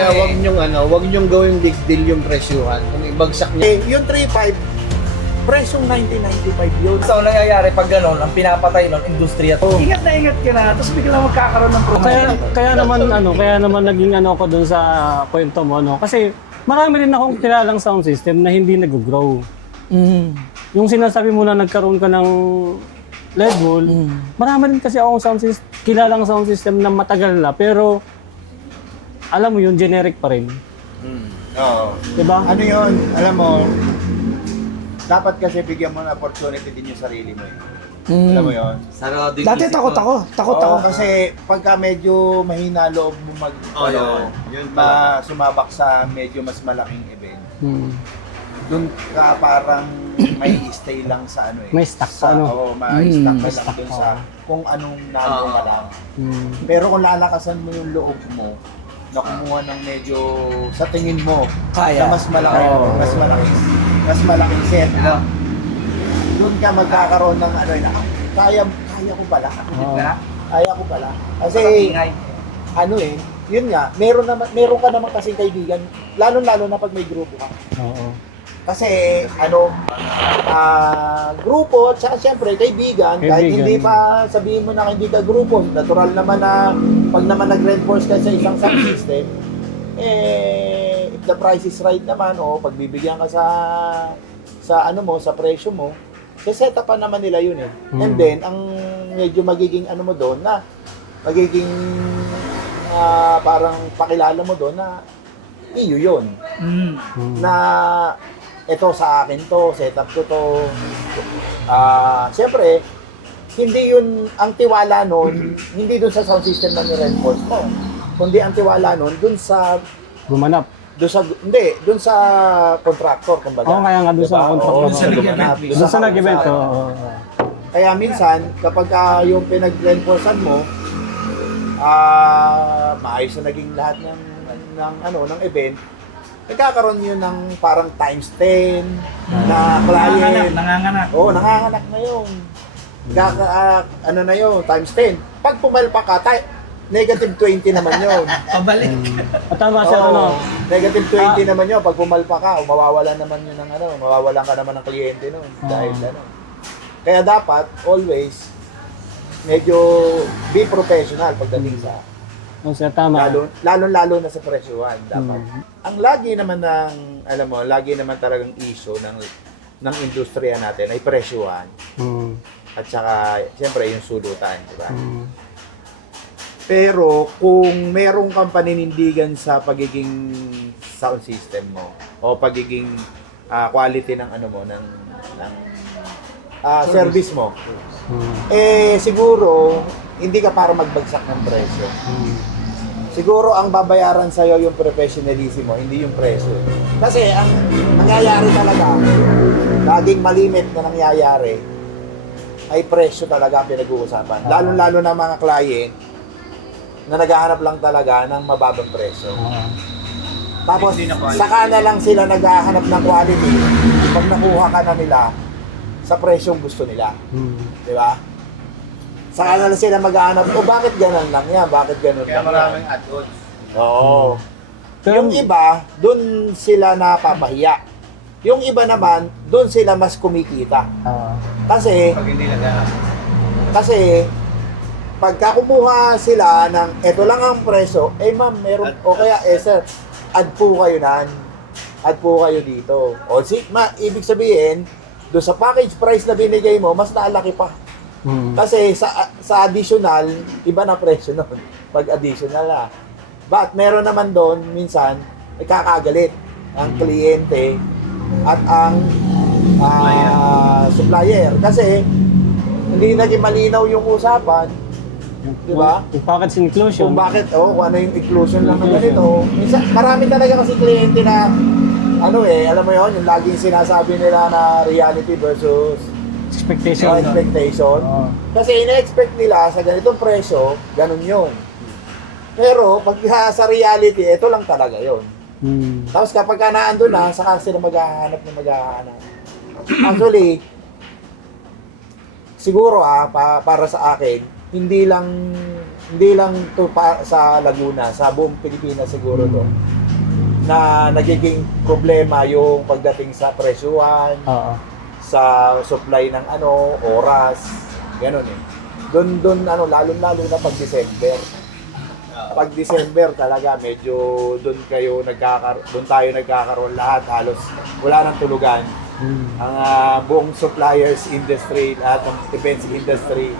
Kaya wag nyong gawing big deal yung presyuhan. Kung ibagsak niya. Yung 3.5, presyong 1995 yun. So, ang nangyayari pag gano'n, ang pinapatay nun, industriya. Ingat ka na, tapos biglang magkakaroon ng problema. Kaya naman naging ako dun sa kwento mo, no? Kasi marami rin akong kilalang sound system na hindi nag-grow. Yung sinasabi mo na nagkaroon ka ng level, marami rin kasi akong kilalang sound system na matagal na, pero alam mo yun, generic pa rin. Oo. Diba? Ano yun, alam mo, dapat kasi bigyan mo ng opportunity din yung sarili mo eh. Alam mo yun? Dati takot ako. Kasi pagka medyo mahina loob mo sumabak sa medyo mas malaking event, doon ka parang may stay lang sa ano eh. May stuck sa ano. Oo, may stuck ka lang stuck, doon sa kung anong nalo ka lang. Mm. Pero kung lalakasan mo yung loob mo, na kumuha ng medyo sa tingin mo Kaya. na mas malaking set. Doon ka magkakaroon ng ano na kaya ko pala. Kaya ko pala. Kasi ano eh, yun nga, meron ka naman kasing kaibigan, lalo na pag may grupo ka. Oo. Kasi grupo at saka siyempre kaibigan, kahit hindi pa sabihin mo na hindi ka grupo, natural naman na pag naman nag-reinforce ka sa isang sound system, if the price is right naman, o pagbibigyan ka sa ano mo, sa presyo mo, set up pa naman nila yun eh. And then, ang medyo magiging ano mo doon na, magiging parang pakilala mo doon na iyo yun. Na ito sa akin to, setup ko to. Siyempre, hindi yun ang tiwala nun, hindi dun sa sound system na ni-reinforce mo. Kundi ang tiwala nun, dun sa Gumanap. dun sa contractor, kumbaga. Oo, kaya nga dun sa contractor. Dun sa nag-event. Kaya minsan, kapag yung pinag-reinforcean mo, maayos na naging lahat ng event, nagkakaroon yun ng parang times 10 na client. Nanganganak. Oo, nanganganak na yun. Ano na yun, times 10. Pag pumalpa ka, negative 20 naman yun. Pabalik. At tama siya, Negative 20 naman yun. Pag pumalpa ka, mawawalan naman yun ng mawawalan ka naman ng kliyente nun. Dahil Kaya dapat, always, medyo be professional pagdating sa tama. lalo na sa presyuhan dapat. Ang lagi naman lagi naman talagang issue ng industriya natin ay presyuhan. At saka siyempre yung sulutan, di ba? Pero kung merong kang paninindigan sa pagiging sound system mo o pagiging quality ng service mo, siguro hindi ka para magbagsak ng presyo. Siguro ang babayaran sa'yo yung professionalism mo, hindi yung presyo. Kasi ang nangyayari talaga, laging malimit na nangyayari, ay presyo talaga pinag-uusapan. Lalo-lalo na mga client na naghahanap lang talaga ng mababang presyo. Tapos, saka na lang sila naghahanap ng quality pag nakuha ka na nila sa presyong gusto nila. Di ba? Saka na lang sila maghahanap, bakit ganun lang yan? Bakit ganun Kaya lang maraming yan? add-ons. Oo. Yung iba, dun sila napapahiya. Yung iba naman, dun sila mas kumikita. Kasi, Pag hindi naghanap. pagka kumuha sila ng eto lang ang presyo, ma'am, meron, o kaya, sir, add po kayo add po kayo dito. O ibig sabihin, doon sa package price na binigay mo, mas naalaki pa. Kasi sa additional, iba na presyo nun. Pag additional But meron naman doon, minsan, ikakagalit ang kliyente at ang supplier. Kasi, hindi naging malinaw yung usapan. Di ba? Yung package inclusion. Kung bakit, kung ano yung inclusion lang ng ganito. Minsan, marami talaga kasi kliyente na, alam mo yun, yung laging sinasabi nila na reality versus Expectation. Kasi ina-expect nila sa ganitong presyo, ganun yun. Pero pag sa reality, ito lang talaga yun. Tapos kapag naandun na, saka sila maghahanap. Actually, siguro para sa akin, hindi lang hindi lang to sa Laguna, sa buong Pilipinas siguro to, na nagiging problema yung pagdating sa presyuhan, Oo. sa supply ng oras, gano'n eh. Doon lalo na pag December. Pag December talaga medyo doon tayo nagkakaroon lahat, halos wala nang tulugan. Ang buong suppliers industry, lahat ng defense industry,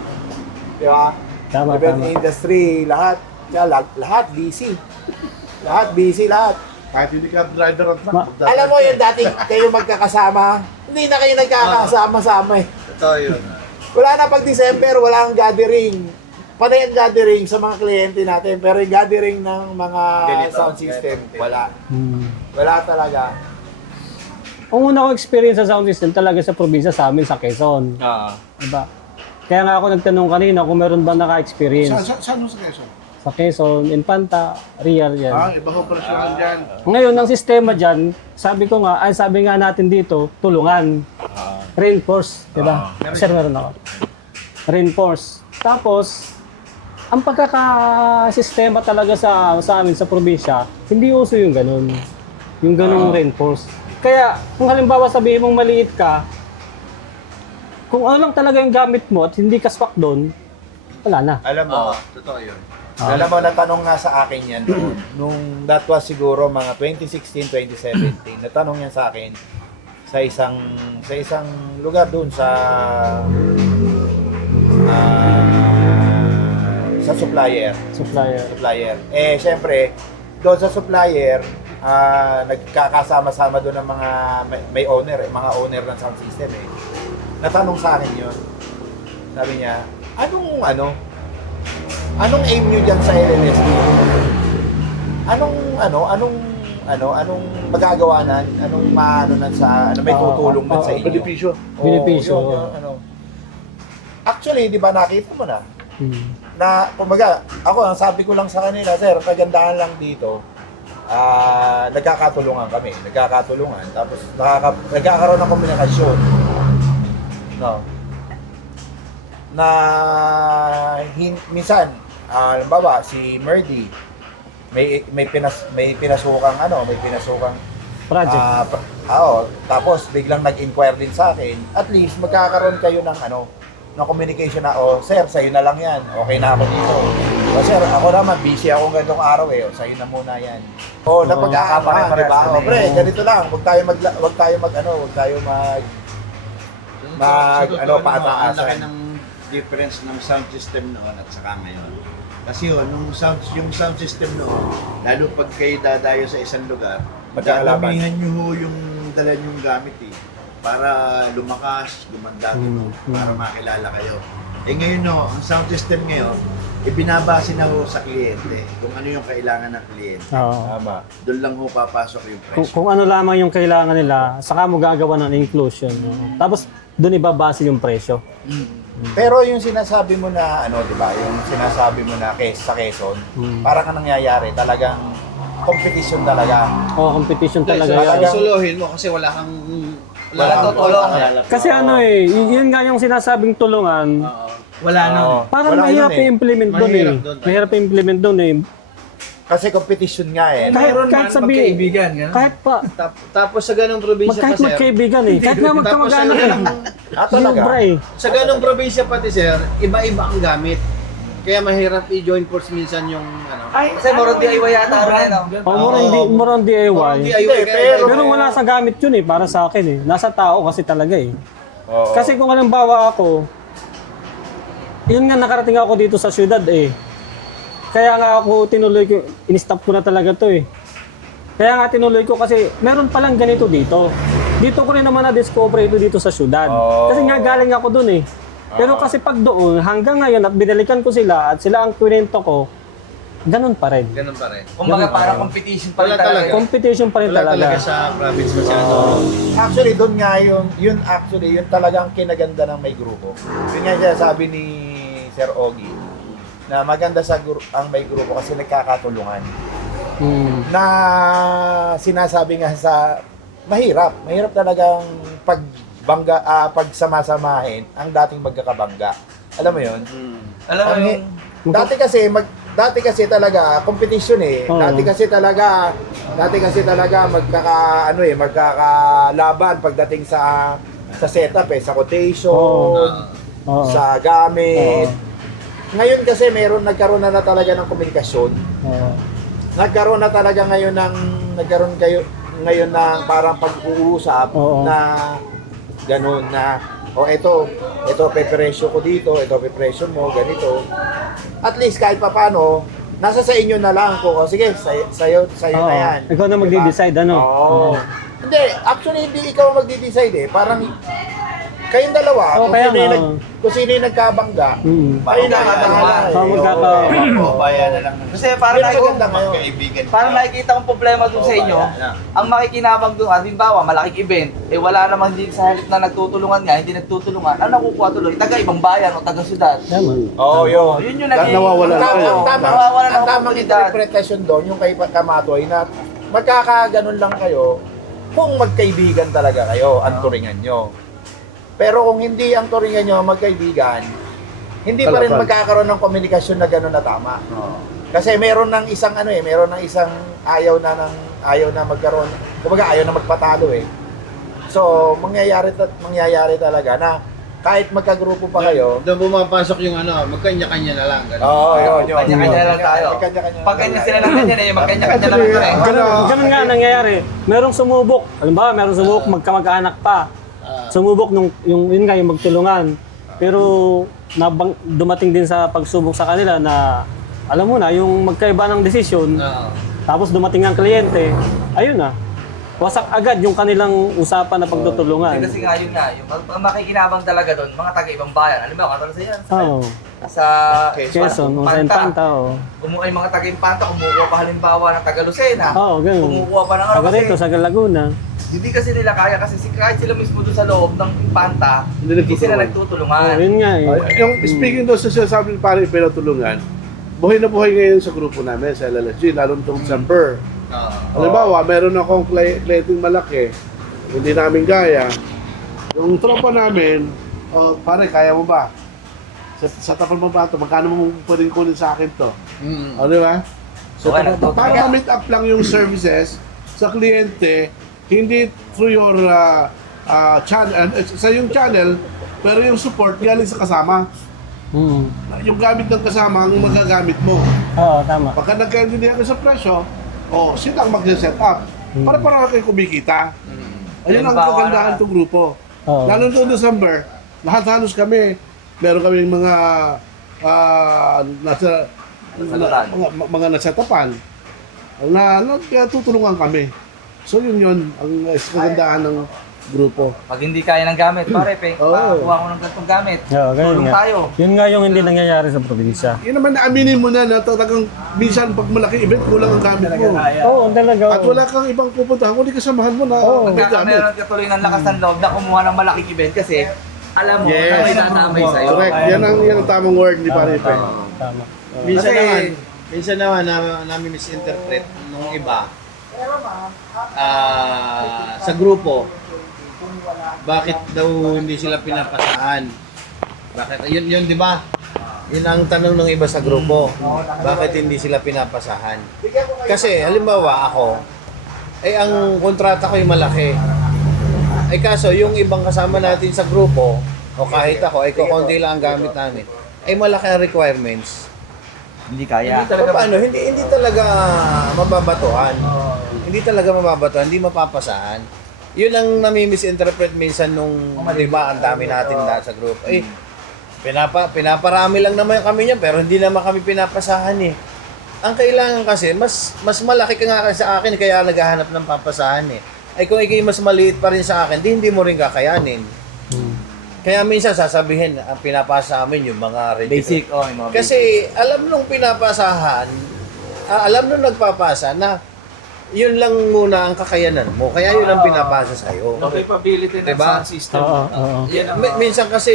di ba? Tama, Defense tama. industry, lahat busy. Lahat busy, lahat. Kahit hindi ka driver at truck. Alam mo yung dating kayo magkakasama, hindi na kayo nagkakasama-sama eh. Ito yun. Wala na pag December, wala ang gathering. Panay ang gathering sa mga kliyente natin, pero yung gathering ng mga sound system, wala. Wala talaga. Ang una ko experience sa sound system talaga sa probinsya sa amin sa Quezon. Diba? Kaya nga ako nagtanong kanina kung meron ba naka-experience. Saan mo sa Quezon? Sa Quezon, Infanta, Real yan. Iba ko presyonan dyan. Ngayon, ang sistema dyan, sabi nga natin dito, tulungan. Reinforce, di ba? Sir, meron ako. Reinforce. Tapos, ang pagkakasistema talaga sa amin sa probinsya, hindi uso yung ganun. Yung ganung reinforce. Kaya, kung halimbawa sabihin mong maliit ka, kung ano lang talaga yung gamit mo at hindi ka swak doon, wala na. Alam mo, Totoo yun. alam mo, natanong nga sa akin yan noon. Nung that was siguro mga 2016, 2017. Natanong yan sa akin sa isang lugar doon sa supplier. Supplier. Eh, syempre, doon sa supplier, nagkakasama-sama doon ng mga may owner, mga owner ng sound system eh. Natanong sa akin yun. Sabi niya, anong aim nyo dyan sa LLSD? Anong magagawa nan? Anong may tutulong nan sa inyo? Benepisyo. Benepisyo. Actually, di ba nakita mo na? Na, kumbaga, ang sabi ko lang sa kanila, sir, kagandahan lang dito, nagkakatulungan kami. Tapos nagkakaroon ng komunikasyon. No. Na minsan, halimbawa si Merdy may pinasukang Project. tapos biglang nag-inquire din sa akin. At least magkakaroon kayo ng ng communication na, sir, sa'yo na lang yan. Okay na ako dito. Sir, ako naman, busy ako ganitong araw sa'yo na muna yan. Napagkakapahan, di ba? Pre, ganito lang. Huwag tayo Ang pataasan. laki ng difference ng sound system noon at saka ngayon. Kasi yung sound system noon, lalo pag kayo dadayo sa isang lugar, Magkakalaban. magkakamihan nyo ho yung dala nyong gamit para lumakas, gumanda para makilala kayo. Ngayon ang sound system ngayon, ibinabase na ho sa kliyente kung ano yung kailangan ng kliyente. Oo. Tama. Doon lang ho papasok yung presyo. Kung ano lamang yung kailangan nila, saka mo gagawa ng inclusion. No? Tapos, doon ibabase yung presyo. Pero yung sinasabi mo na, di ba, yung sinasabi mo na sa Quezon, parang ka nangyayari, talagang competition talaga. Competition talaga Talaga. yan. Susuluhin mo kasi wala kang tutulong. Kasi yun nga yung sinasabing tulungan, Wala na. parang Wala mahirap yun i-implement doon Mahirap doon. Mahirap i-implement doon Kasi competition nga Kahit sabihin, magkaibigan, gano'n. kahit pa, Tapos sa ganong probinsya kahit pa, sir, magkaibigan Kahit nga magkamag-anak ka lang. talaga. Sobra sa ganong probinsya pati, sir, iba-iba ang gamit. Kaya mahirap i-join force minsan yung Kasi moron DIY yata rin, Murang DIY. pero Pero wala sa gamit yun para sa akin Nasa tao kasi talaga Oo. Kasi kung halimbawa ako, yun nga nakarating ako dito sa syudad Kaya nga ako tinuloy ko, in-stop ko na talaga to Kaya nga tinuloy ko kasi meron palang ganito dito. Dito ko rin naman na-discover ito dito sa syudad. Oh. Kasi nga galing ako dun Pero kasi pag doon, hanggang ngayon at binalikan ko sila at sila ang kwento ko, ganun pa rin. Ganun pa rin. Kumbaga parang competition pa rin Wala talaga. Competition pa rin Wala talaga. talaga sa province masyado. Actually, doon nga yun talagang kinaganda ng may grupo. Yun nga siya sabi ni Sir Ogie, na maganda ang may grupo kasi nagkakatulungan. Na sinasabi nga mahirap talagang pagsama-samahin ang dating magkakabangga. Alam mo yun? Alam mo yung Dati kasi talaga competition eh. Oo. Dati kasi talaga magkakalaban pagdating sa setup eh, sa quotation, Oo. sa gamit. Oo. Ngayon kasi nagkaroon na talaga ng komunikasyon. Oo. Nagkaroon na talaga ngayon ng parang pag-uusap Oo. na ganun na ito pepresyo ko dito, ito pepresyo mo, ganito. At least kahit papaano, nasa sa inyo na lang kung sige, sa'yo Oo. na yan. Ikaw na magde-decide, ano? Oo. Hindi, actually hindi ikaw magde-decide eh. Parang kayong dalawa, Oo, kaya nga. kung sino yung nagkabangga, kayo na bahala eh. Oo, Bayan na lang. Kasi parang Yun ang maganda ngayon. Magkaibigan. Parang nakikita kong problema dun sa inyo, ang makikinabang dun, halimbawa, malaking event, wala namang hindi sa halip na nagtutulungan nga, hindi nagtutulungan, ang nakukuha tuloy, taga ibang bayan o taga syudad. Tama. Oo, yun. Yun yung naging... Nawawala na kayo. Nawawala na Ang tamang oportunidad. interpretation doon, yung kay Kamatoy, na magkakaganon lang kayo kung magkaibigan talaga kayo, ang turingan nyo. Pero kung hindi ang turingan nyo magkaibigan, hindi pa rin Kalaban. magkakaroon ng komunikasyon na gano'n na tama. Kasi meron ng isang ayaw na magkaroon, kumbaga ayaw na magpatalo eh. So, mangyayari talaga na kahit magkagrupo pa kayo, Doon pumapasok yung magkanya-kanya na lang. Ganun. oo, yun. Kanya-kanya lang tayo. Kanya-kanya Pag ganyan sila ng ganyan magkanya-kanya lang ito eh. Ganun nga nangyayari. Merong sumubok. Halimbawa, merong sumubok, magkamag-anak pa. Sumubok yun nga, yung magtulungan. Pero dumating din sa pagsubok sa kanila na, alam mo na, yung magkaiba ng desisyon, tapos dumating ang kliyente, ayun na. Wasak agad yung kanilang usapan na pagtutulungan. Kasi nga yun nga, yung ang makikinabang talaga doon, mga taga-ibang bayan. Alam mo, katulad sa yan, Oo. sa Quezon, o sa Infanta, oo. Kumuha yung mga taga-Infanta, kumukuha pa halimbawa ng taga-Lucena. Oo, ganun. Kumukuha pa ng Taga rito, sa Laguna. Hindi kasi nila kaya kasi kahit sila mismo doon sa loob ng Infanta, hindi sila Oo, nagtutulungan. yun nga eh. Yung speaking doon sa sinasabi ni Pare pinatulungan, buhay na buhay ngayon sa grupo namin sa LLSG, lalo nitong December. Halimbawa, meron akong clienting malaki, hindi namin kaya. Yung tropa namin, pare, kaya mo ba? Sa tapal mo ba ito? Magkano mo pwedeng kunin sa akin to? O, di ba? So, Okay, para ma-meet up lang yung services sa kliyente, hindi through your channel, sa yung channel, pero yung support galing sa kasama. Yung gamit ng kasama ang magagamit mo. Oo, tama. Pagka nagkaintindihan ka sa presyo, sila ang mag-set up. Para kayo kumikita. Ayun ang Halimbawa kagandahan na- ng grupo. Oo. Lalo noong December, lahat halos kami, meron kaming mga mga nasetapan na tutulungan kami. So yun ang kagandahan ng grupo. Pag hindi kaya ng gamit, pare, Oo. pakuha ko ng ganitong gamit. Oo, ganun Tulong nga. tayo. Yun nga yung hindi nangyayari sa probinsya. Yun naman naaminin mo na talagang minsan pag malaki event, kulang ang gamit mo. Oo, talaga. At wala kang ibang pupuntahan, kundi kasamahan mo na may gamit. Nagkakameron ka tuloy ng lakas ng loob na kumuha ng malaking event kasi alam mo Yes. na may tatamay sa'yo. Correct. Yan ang tamang word ni Paripe. Tama. Minsan naman namin misinterpret nung iba sa grupo, bakit daw hindi sila pinapasahan? Bakit? Yun di ba? Yun ang tanong ng iba sa grupo. Bakit hindi sila pinapasahan? Kasi halimbawa ako, ang kontrata ko yung malaki. Kaso yung ibang kasama natin sa grupo, o kahit ako, kukunti lang ang gamit namin, malaki ang requirements. Hindi kaya. Paano? Hindi talaga mababatuhan. Hindi talaga mababatuhan, hindi mapapasahan. Yun ang nami-misinterpret minsan nung, di ba, ang dami natin na sa group. Pinaparami lang naman kami niyan, pero hindi naman kami pinapasahan eh. Ang kailangan kasi, mas malaki ka nga sa akin, kaya naghahanap ng papasahan eh. Kung ikay mas maliit pa rin sa akin, hindi mo rin kakayanin. Kaya minsan sasabihin, ang pinapasa amin yung mga Basic, yung mga kasi alam nung pinapasahan, alam nung nagpapasa na yun lang muna ang kakayanan mo. Kaya yun ang pinapasa sa'yo. capability ng Diba? sound system. Oo. Minsan kasi,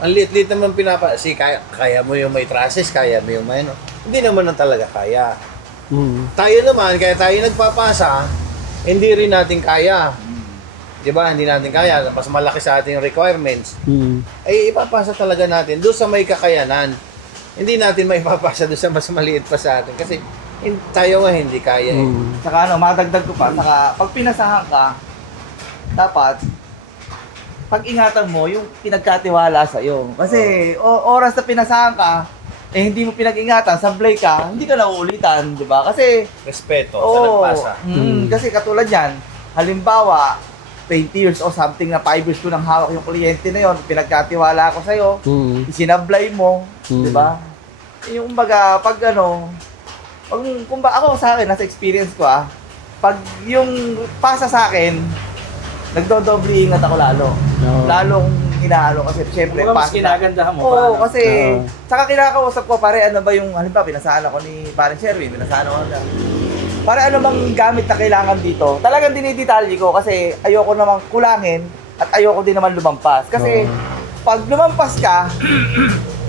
ang liit-liit naman pinapasa. Kaya mo yung may trusses, kaya mo yung may ano. Hindi naman ang talaga kaya. Tayo naman, kaya tayo nagpapasa, hindi rin natin kaya. Diba? Hindi natin kaya. Mas malaki sa ating requirements. Ipapasa talaga natin doon sa may kakayanan. hindi natin maipapasa doon sa mas maliit pa sa atin. Kasi tayo nga hindi kaya eh. Saka madagdag ko pa, saka pag pinasahan ka, dapat pag-ingatan mo yung pinagkatiwala sa iyo. Kasi oras na pinasahan ka, hindi mo pinag-ingatan, sablay ka, hindi ka nauulitan, di ba? Kasi Respeto sa nagpasa. Kasi katulad yan, halimbawa, 20 years o something na 5 years ko nang hawak yung kliyente na yon, pinagkatiwala ko sa'yo, isinablay mo, di ba? Yung kumbaga, pag kumbaga ako sa akin, nasa experience ko pag yung pasa sa akin, nagdodoble ingat ako lalo. Lalong inaalo kasi syempre Mas kinagandahan mo. Oo, kasi saka kinakausap ko pare ano ba yung halimbawa pinasahan ako ni Paring Sherwin, pinasahan ako na. Pare ano bang gamit na kailangan dito? Talagang dinidetalye ko kasi ayoko namang kulangin at ayoko din naman lumampas. Kasi pag lumampas ka,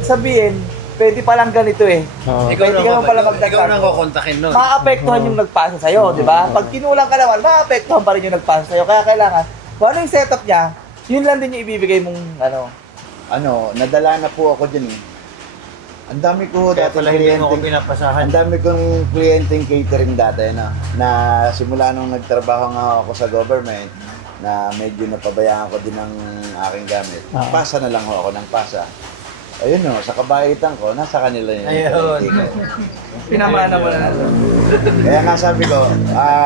sabihin, pwede palang ganito eh. Ikaw Pwede ka naman pala magdagdag. ikaw nang kukontakin nun. Maapektuhan yung nagpasa sa'yo, di ba? Pag kinulang ka naman, maapektuhan pa rin yung nagpasa sa'yo. Kaya kailangan, kung ano yung setup niya, yun lang din yung ibibigay mong Nadala na po ako dyan eh. Ang dami ko Kaya dati pala hindi mo ako kliyente. pinapasahan. Ang dami kong kliyenteng catering dati na simula nung nagtrabaho nga ako sa government na medyo napabayaan ko din ng aking gamit. Pasa na lang ako ng pasa. Ayun sa kabaitan ko, nasa kanila yun. Ayun. pinamana mo na natin. Kaya nga sabi ko,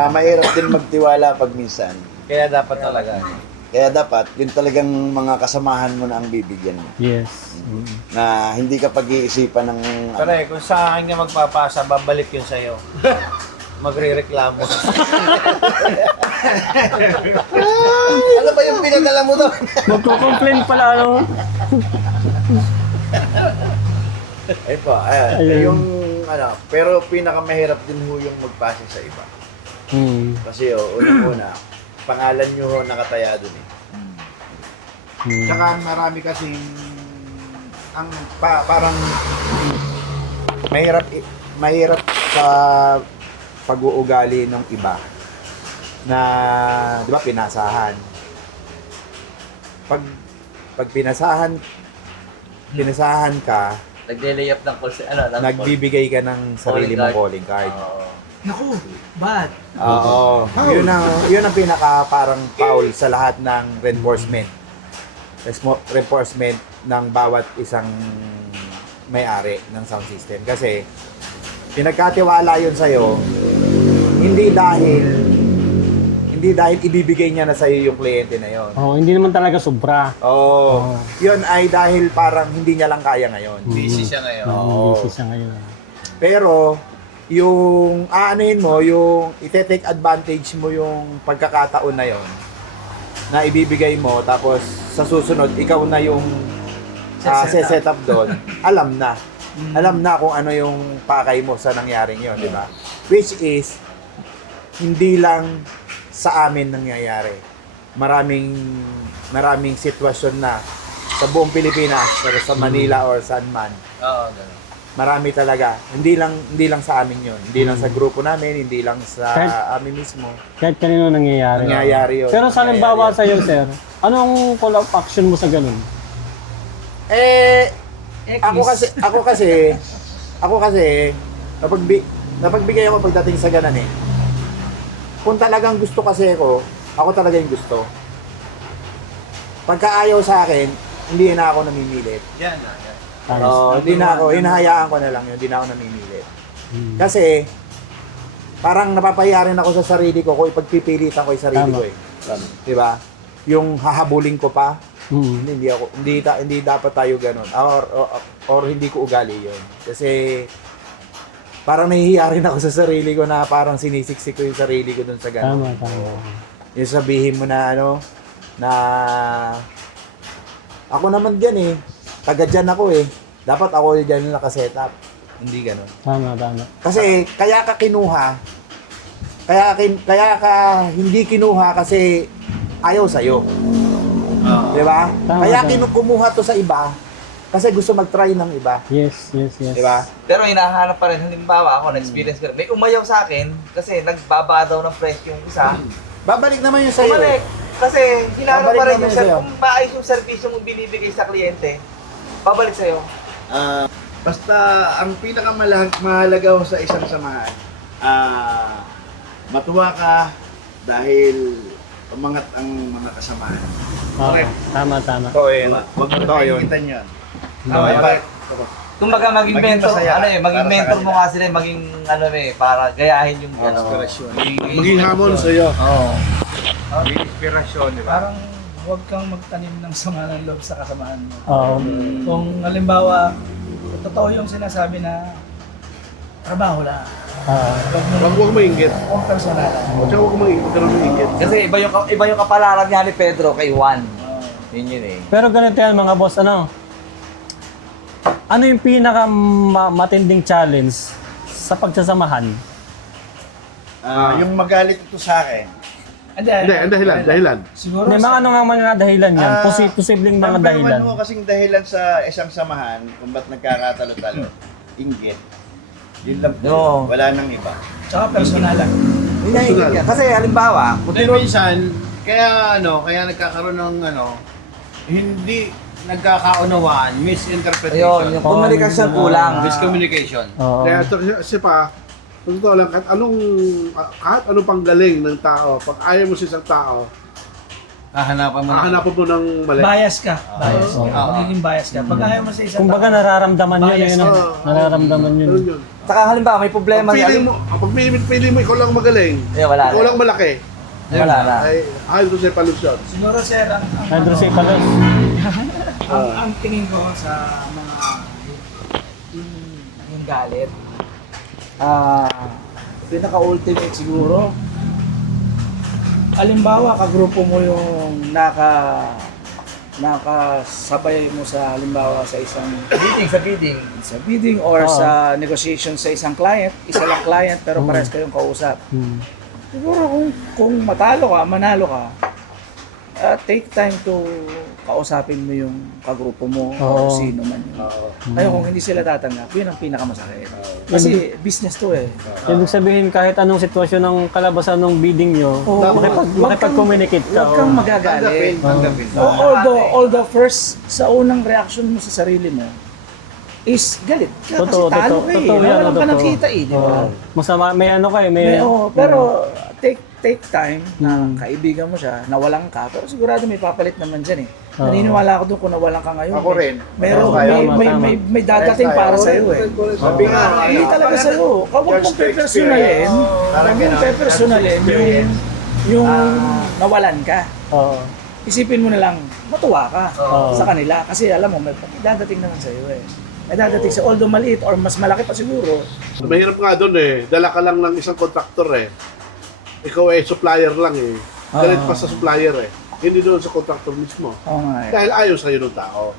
mahirap din magtiwala pag minsan. Kaya dapat talaga. Kaya dapat, yun talagang mga kasamahan mo na ang bibigyan mo. Yes. Na hindi ka pag-iisipan ng... Pare, kung sa akin nga magpapasa, babalik yun sa'yo. Magre-reklamo. Ano ba yung pinadala mo doon? Magko-complain pala, Ayun po, yung pero pinakamahirap din ho yung magpasa sa iba. Kasi unang-una, pangalan nyo ho nakataya dun eh. Tsaka marami kasing parang mahirap sa pag-uugali ng iba na, di ba, pinasahan. Pag pinasahan ka, Nagde-lay up ng call, nagbibigay ka ng sarili mong calling card. Naku, bad. Oo. Yun ang pinaka parang foul sa lahat ng reinforcement. Reinforcement ng bawat isang may-ari ng sound system. Kasi pinagkatiwala yun sa'yo, hindi dahil ibibigay niya na sa'yo yung kliyente na yun. Hindi naman talaga sobra. Oo. Yun ay dahil parang hindi niya lang kaya ngayon. Busy siya ngayon. Busy siya ngayon. Pero, yung aanuhin mo, yung ite-take advantage mo yung pagkakataon na yon na ibibigay mo, tapos sa susunod, ikaw na yung set up doon, alam na. Alam na kung ano yung pakay mo sa nangyaring yon, di ba? Which is, hindi lang sa amin nangyayari. Maraming sitwasyon na sa buong Pilipinas, sa Manila or saan man. Oo, gano'n. Marami talaga. Hindi lang sa amin 'yon. Hindi lang sa grupo namin, hindi lang sa amin mismo. Kahit kanino nangyayari. Nangyayari 'yon. Pero sa halimbawa sa iyo, sir, anong call of action mo sa ganun? Ako kasi napagbigay ako pagdating sa ganan eh. Kung talagang gusto kasi ako talaga yung gusto. Pagka ayaw sa akin, hindi na ako namimilit. Yan. Hindi na ako, hinahayaan ko na lang yun, hindi na ako namimilit. Kasi, parang napapahiya rin ako sa sarili ko kung ipagpipilitan ko yung sarili ko eh. Diba? Yung hahabulin ko pa, hindi dapat tayo ganun. Or hindi ko ugali yun. Kasi, parang nahihiya rin ako sa sarili ko na parang sinisiksik ko yung sarili ko dun sa ganun. Tama. Yung sabihin mo na na ako naman dyan eh. Taga dyan ako eh. Dapat ako dyan yung nakasetup. Hindi ganun. Tama. Kasi kaya ka kinuha. Kaya ka hindi kinuha kasi ayaw sa'yo. Di ba? Kaya kumuha to sa iba kasi gusto mag-try ng iba. Yes. Di ba? Pero hinahanap pa rin, halimbawa ako, na-experience ko rin. May umayaw sa akin kasi nagbaba daw ng presyo yung isa. Babalik naman yun sa'yo. Bumalik. Kasi hinahanap Babalik pa rin naman yung sa'yo. kung maayos yung servisyo mong binibigay sa kliyente, babalik sa'yo. Basta ang pinakamahalaga ho sa isang samahan, matuwa ka dahil umangat ang mga kasamahan. Oo, tama. Totoo yun. Huwag mo Totoo yun. nakikita yun. Tama, Maging Kumbaga maging mentor, masaya maging para sa mentor mo kanila. nga sila, maging para gayahin yung Maging hamon sa'yo. Oo. Inspirasyon, di ba? Parang huwag kang magtanim ng sama ng loob sa kasamahan mo. Oo. Kung halimbawa, totoo yung sinasabi na trabaho lang. Huwag mo ingit. Kung personal lang. Tsaka huwag mo ingit. Kasi iba yung kapalaran niya ni Pedro kay Juan. Yun eh. Pero ganito yan mga boss, ano yung pinaka matinding challenge sa pagsasamahan? Yung magalit ito sa akin. Hindi, ang dahilan. Siguro May mga mga dahilan yan. Posibleng mga Number dahilan. one mo kasing dahilan sa isang samahan kung ba't nagkakatalo-talo, inggit. Yun lang po. No. Wala nang iba. Tsaka personal lang. Yun na yun. Kasi halimbawa, Hindi minsan, kaya nagkakaroon ng hindi nagkakaunawaan, ayun, misinterpretation, yung komunikasyon kulang. miscommunication. Oo. Kaya kasi pa, kung totoo lang, kahit anong panggaling ng tao, pag ayaw mo sa isang tao, Hahanapan mo na. hahanapan mo ng mali. Bias ka. Bias ka. Oo. Magiging bias ka. Pag ayaw mo sa isang Kumbaga tao, nararamdaman yun. Bias Yun, ka. nararamdaman yun. Ganun yun. Saka halimbawa, may problema Pag pili mo, ikaw lang magaling, wala ikaw na. lang malaki, Wala na. ay ayaw doon sa palusyon. siguro sir, Pedro si Palos. ang tingin ko sa mga yung galit, pinaka-ultimate siguro, halimbawa, kagrupo mo yung nakasabay mo sa halimbawa sa isang sa bidding or Oo. sa negotiation sa isang client, isa lang client pero parehas kayong kausap. Siguro kung matalo ka, manalo ka, take time to kausapin mo yung kagrupo mo o Oo. sino man yun. Kaya kung hindi sila tatanggap, yun ang pinakamasakit. Kasi business to eh. Ibig sabihin kahit anong sitwasyon ng kalabasan ng bidding nyo, Oo. makipag-communicate ka. Huwag kang magagalit. Tanggapin. Although first, sa unang reaction mo sa sarili mo, is galit ka kasi talo ka eh. Totoo yan, Nawalan ka ng totoo. kita eh, di ba? Masama, may ano kayo, may... Pero take time na kaibigan mo siya, nawalan ka, pero sigurado may papalit naman dyan eh. Naniniwala ako doon kung nawalan ka ngayon. Ako rin. Meron, Tama. may dadating para sa iyo eh. Sabi nga, Hindi talaga sa iyo. Huwag mong pe-personalin. Huwag mong pe-personalin yung nawalan ka. Oo. Isipin mo na lang, matuwa ka Oo. sa kanila. Kasi alam mo, may dadating naman sa iyo eh. May dadating sa although maliit or mas malaki pa siguro. Mahirap nga doon dala ka lang ng isang contractor Ikaw ay supplier lang Galit pa sa supplier Hindi doon sa contractor mismo. Oo nga eh. Dahil ayaw sa'yo ng tao.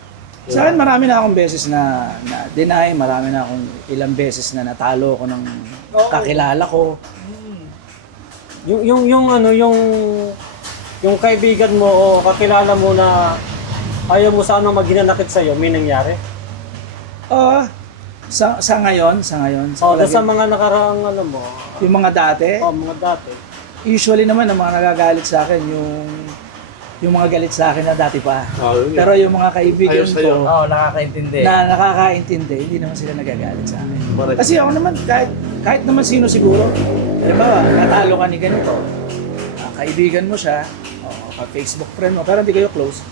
Sa akin, marami na akong beses na deny, marami na akong ilang beses na natalo ko ng kakilala ko. Yung kaibigan mo o kakilala mo na ayaw mo sana maginanakit sa'yo, may nangyari? Sa ngayon, sa O, palagay- sa mga nakaraang mo, yung mga dati, mga dati. usually naman ang mga nagagalit sa akin, yung mga galit sa akin na dati pa. Yun Pero yung mga kaibigan Ayaw sa'yo. ko Oo, nakakaintindi. na nakakaintindi, hindi naman sila nagagalit sa akin. Kasi ako naman, kahit naman sino siguro, diba, natalo ka ni ganito, kaibigan mo siya, Facebook friend mo, pero hindi kayo close,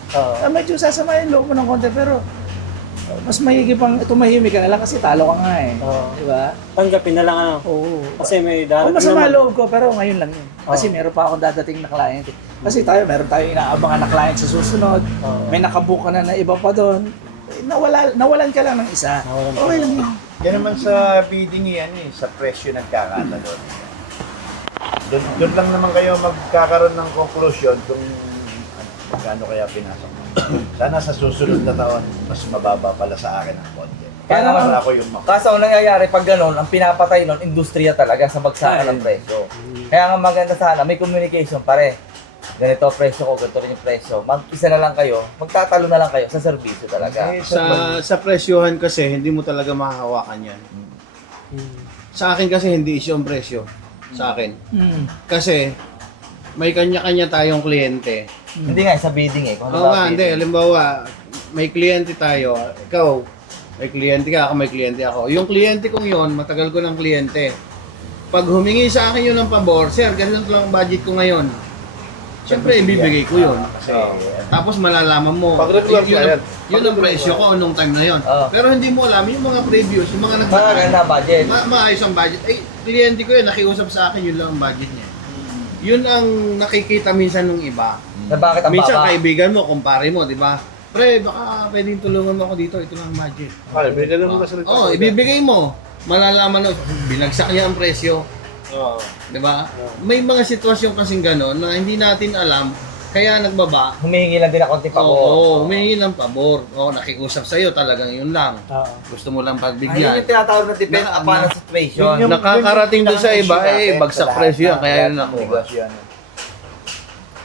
medyo sasamayin loob mo ng konti, pero mas mahigi pang tumahimik ka na lang kasi talo ka nga eh. Oo. Diba? Tanggapin na lang Oo. Kasi may darating Masama naman. loob ko, pero ngayon lang yun. Kasi meron pa akong dadating na client. Kasi meron tayong inaabangan na client sa susunod. May nakabook ka na iba pa doon. Nawalan ka lang ng isa. Okay lang yun. Yan naman sa bidding sa presyo nagkakatalo. Doon lang naman kayo magkakaroon ng conclusion kung magkano kaya pinasok mo. Sana sa susunod na taon, mas mababa pala sa akin ang konti. Kaya Para naman, ako yung kaso ang nangyayari pag gano'n, ang pinapatay nun, industriya talaga sa bagsakan ng presyo. Kaya nga maganda sana, may communication pare. Ganito ang presyo ko, ganito rin yung presyo. Mag-isa na lang kayo, magtatalo na lang kayo sa serbisyo talaga. Sa presyohan kasi, hindi mo talaga mahahawakan yan. Sa akin kasi, hindi issue ang presyo. Sa akin. Kasi, may kanya-kanya tayong kliyente. Hindi nga, sa bidding eh. Kung Oo nga, hindi. Halimbawa, may kliyente tayo. Ikaw, May kliyente ka, ako may kliyente ako. Yung kliyente kong yon, matagal ko ng kliyente. Pag humingi sa akin yun ng pabor, sir, ganito lang ang budget ko ngayon. Siyempre, ibibigay ko yun. Tapos malalaman mo, Pag regular yun, client. yun ang presyo ko nung time na yun. Pero hindi mo alam, yung mga previews, yung mga Maganda budget. maayos ang budget. Ay, kliyente ko yun, nakiusap sa akin, yun lang ang budget niya. Yun ang nakikita minsan ng iba. Na bakit ang Minsan baba? kaibigan mo, kumpare mo, di ba? Pre, baka pwedeng tulungan mo ako dito, ito lang ang budget. Ay, bigyan mo na salita. Oo, ibibigay mo. Malalaman na, binagsak niya ang presyo. Oo. Di ba? May mga sitwasyon kasing gano'n na hindi natin alam, kaya nagbaba. Humihingi lang din ng konti pa ko. Oo, humingi ng pabor. Oo, nakiusap sa'yo, talagang yun lang. Gusto mo lang Ayun pagbigyan. yung tinatawag na depend upon the situation. Nakakarating doon sa iba, bagsak presyo yan, kaya yun ako.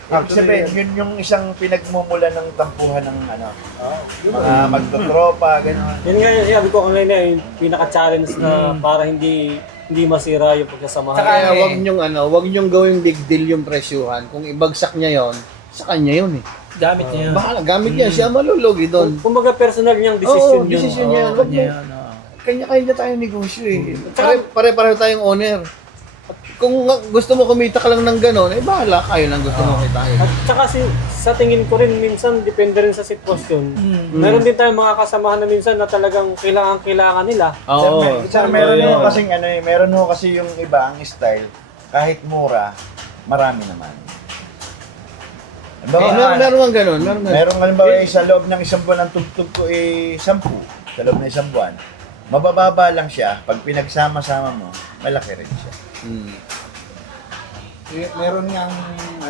Ibig sabihin, yun yung isang pinagmumula ng tampuhan ng mga magtotropa, gano'n. Yun nga yung sabi ko kanina, yung pinaka-challenge na para hindi masira yung pagkasamahan. Kaya wag niyong gawing big deal yung presyuhan. Kung ibagsak niya yon, sa kanya yun eh. Gamit niya yun. Bahala, gamit niya, siya malulugi doon. Kumbaga personal niyang Oo, decision yun. decision niya. Wag mo, kanya-kanya tayong negosyo eh. Pare-pareho tayong owner. Kung gusto mo kumita ka lang ng gano'n, eh bahala kayo ng gusto mo kitain. At saka sa tingin ko rin, minsan depende rin sa sitwasyon. Meron din tayong mga kasamahan na minsan na talagang kailangan nila. Oo. Sir, meron ho kasing meron ho kasi yung iba ang style, kahit mura, marami naman. Meron nga gano'n. Meron halimbawa sa loob ng isang buwan ang tugtog ko 10, sa loob ng isang buwan. Mabababa lang siya, pag pinagsama-sama mo, malaki rin siya. Meron nga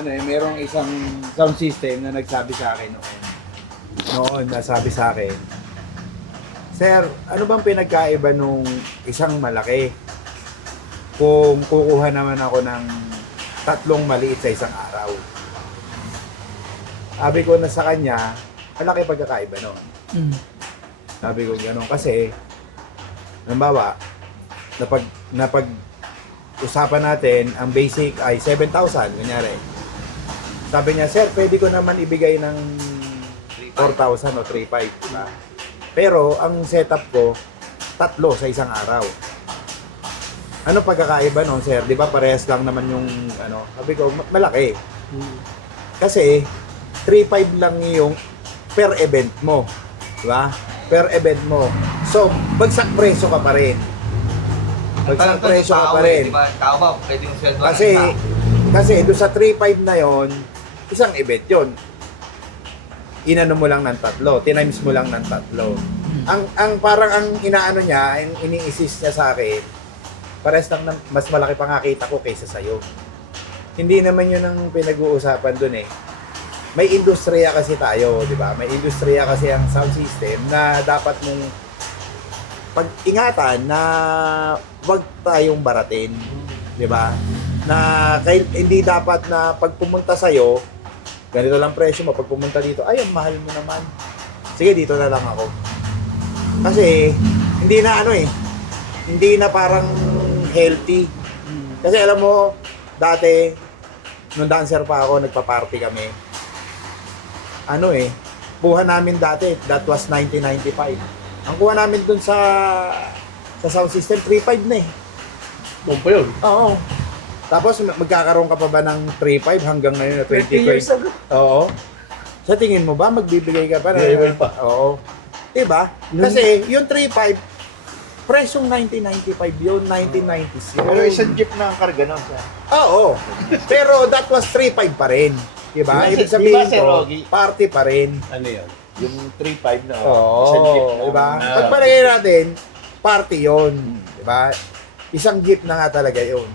merong isang sound system na nagsabi sa akin noon nasabi sa akin, Sir, ano bang pinagkaiba nung isang malaki kung kukuha naman ako ng 3 maliit sa isang araw? Sabi ko na sa kanya, malaki pagkakaiba nun. Sabi ko gano'n kasi, halimbawa, usapan natin, ang basic ay 7,000, kunyari. Sabi niya, sir, pwede ko naman ibigay ng 4,000 o 3,500, diba? Pero, ang setup ko, 3 sa isang araw. Ano pagkakaiba nun, sir? Di ba parehas lang naman yung, sabi ko, malaki. Kasi, 3,500 lang yung per event mo. Diba? Per event mo. So, bagsak presyo ka pa rin. Bagsak presyo ka pa rin. Tao ba? Pwede yung sweldo. Kasi doon sa 3,500 na yon, isang event yon. Inano mo lang ng 3, tinimes mo lang ng 3. Ang parang ang inaano niya, ang ini-insist niya sa akin, parehas lang mas malaki pa nga kita ko kaysa sa'yo. Hindi naman yun ang pinag-uusapan doon eh. May industriya kasi tayo, di ba? May industriya kasi ang sound system na dapat mong pag-ingatan na wag tayong baratin, di ba? Na hindi dapat na pag pumunta sa'yo, ganito lang presyo mo, pag pumunta dito, ay, ang mahal mo naman. Sige, dito na lang ako. Kasi, hindi na hindi na parang healthy. Kasi alam mo, dati, nung dancer pa ako, nagpa-party kami. Kuha namin dati, that was 1995. Ang kuha namin dun sa sound system, 3,500 na eh. Doon pa yun. Oo. Tapos magkakaroon ka pa ba ng 3,500 hanggang ngayon na 20 years ago. Oo. Sa tingin mo ba, magbibigay ka pa na? Bibigay pa. Oo. Diba? Kasi yung 3,500, presyong 1995 yun, 1990s yun. Pero isang jeep na ang karga nun, sir. Oo. Pero that was 3,500 pa rin. Diba? Ibig sabihin Sir ko, Rogi? party pa rin. Ano yun? Yung 3,500 na, Oo, isang jeep na. diba? Pagpalagay natin, party yon, diba? Isang jeep na nga talaga yon.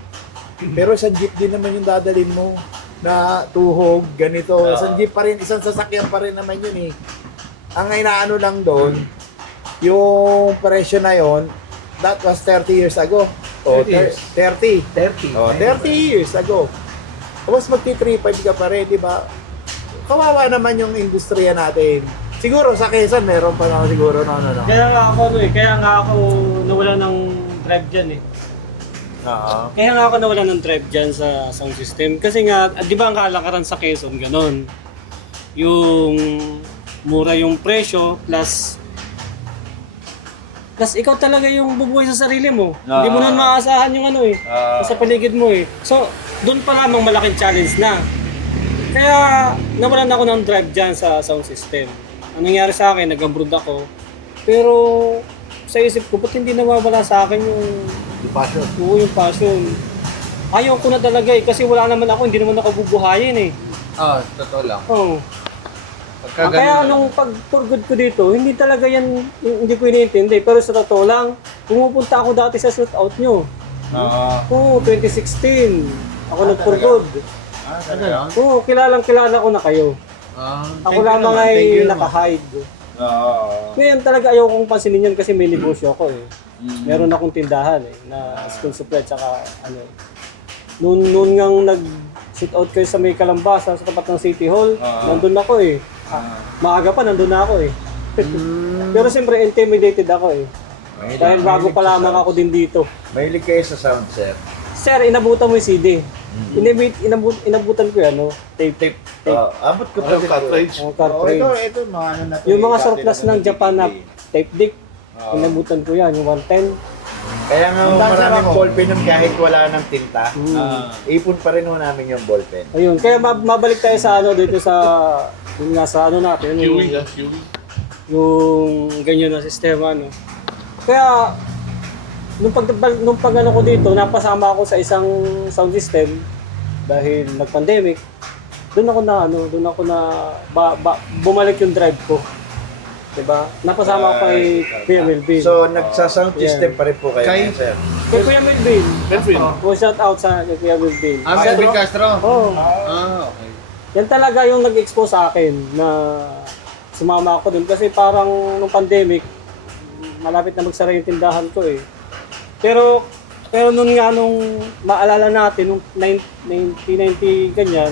Pero isang jeep din naman yung dadalhin mo na tuhog, ganito. Isang jeep pa rin, isang sasakyan pa rin naman yun eh. Ang inaano lang doon, yung presyo na yon, that was 30 years ago. O, 30. 30. Oh, 30 years ago. Tapos magti-3,500 ka pa rin, di ba? Kawawa naman yung industriya natin. Siguro sa Quezon meron pa naman siguro no. Kaya nga ako nawala ng drive dyan eh. Oo. Kaya nga ako nawala ng drive dyan sa sound system. Kasi nga, di ba ang kalakaran sa Quezon, ganon. Yung mura yung presyo plus Tapos ikaw talaga yung bubuhay sa sarili mo. Hindi mo na maaasahan yung ano eh, sa paligid mo eh. So, doon pa lamang malaking challenge na. Kaya nawalan ako ng drive dyan sa sound system. Anong nangyari sa akin, nag-abroad ako. Pero sa isip ko, ba't hindi nawawala sa akin yung Passion. yung passion? Ayaw ko na talaga eh, kasi wala naman ako, hindi naman ako bubuhayin eh. Totoo lang. Oh. Pagka Kaya ganun- nung pag-for good ko dito, hindi talaga yan, hindi ko iniintindi. Pero sa totoo lang, pumupunta ako dati sa shootout nyo. Oo, 2016. Ako nag-for good. Talaga? Oo, kilala ko na kayo. Ako Thank you lamang naman, ay thank you naman. naka-hide. Ngayon talaga ayaw kong pansinin yan kasi may negosyo ako eh. Meron akong tindahan eh, na school supply tsaka ano. Noon ngang nag-sit out kayo sa may Kalambasa sa tapat ng City Hall, nandun ako eh. Maaga pa nandun na ako eh. Pero siyempre intimidated ako eh. Dahil bago pa lamang ako din dito. Mahilig kayo sa sound, sir. Sir, inabutan mo yung CD. Inabutan ko yan, no? Tape. Abot ko pa Yung cartridge. Oh, cartridge. Ito, mga ano na to. Yung mga dati surplus na ng Japan na DVD. tape deck, inabutan ko yan, yung 110. Kaya nga Ang dancer maraming ako. ballpen nun kahit wala ng tinta. Ipon pa rin ho namin yung ballpen. Ayun, kaya mabalik tayo sa ano dito sa yung nasa ano natin, yung ganyan na sistema no. Kaya nung pag ano ko dito, napasama ako sa isang sound system dahil nag-pandemic. Doon ako na bumalik yung drive ko. Diba? Napasama ko kay Kuya Melvin. So, nagsa-sound system Yeah. pa rin po kayo, Kay- sir. Kay Kuya Melvin. Melvin. Oh, shout out sa kay Kuya Melvin. Melvin Castro? Oh, Okay. yan talaga yung nag-expose sa akin na sumama ako dun kasi parang nung pandemic malapit na magsara yung tindahan ko eh. Pero nung maalala natin nung 1990 ganyan,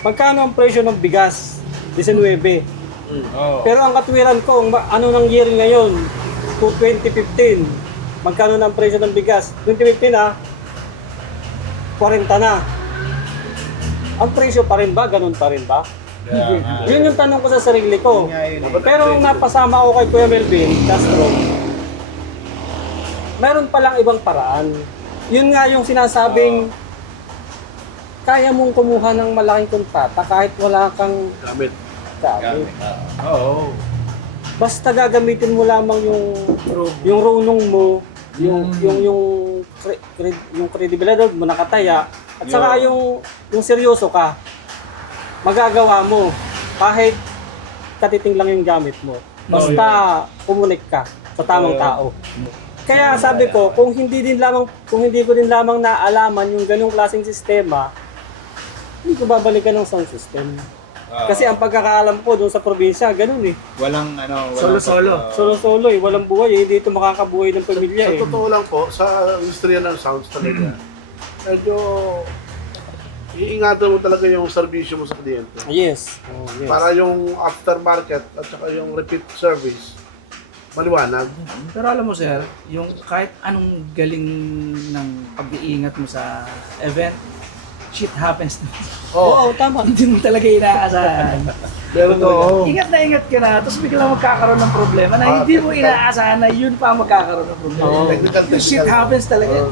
magkano ang presyo ng bigas? 19. Pero ang katwiran ko, ano nang year ngayon? 2015. Magkano na ang presyo ng bigas? 2015 40 na. Ang presyo pa rin ba? Ganun pa rin ba? Yun yung tanong ko sa sarili ko. Pero nung napasama ako kay Kuya Melvin Castro, meron palang ibang paraan. Yun nga yung sinasabing kaya mong kumuha ng malaking kontrata kahit wala kang Gamit. gamit. Oo. Basta gagamitin mo lamang yung runong mo, yung credibilidad mo nakataya, at saka yung seryoso ka. Magagawa mo kahit katiting lang yung gamit mo. Basta kumunik ka sa tamang tao. Kaya sabi ko, kung hindi ko din lamang naalaman yung ganung klaseng sistema, hindi ko babalikan ng sound system. Kasi ang pagkakaalam ko doon sa probinsya, ganun eh. Walang ano, Solo-solo. Solo-solo eh, walang buhay eh. Hindi ito makakabuhay ng pamilya Sa eh. totoo lang po, sa industriya ng sounds talaga, medyo iingatan mo talaga yung serbisyo mo sa kliyente. Yes. Oh, yes. Para yung aftermarket at saka yung repeat service, maliwanag. Pero alam mo sir, yung kahit anong galing ng pag-iingat mo sa event, shit happens. Oo, tama. Hindi mo talaga inaasahan. Pero to, Ingat na ingat ka na, tapos biglang magkakaroon ng problema na hindi mo inaasahan na yun pa ang magkakaroon ng problema. Oo. Yung shit happens talaga.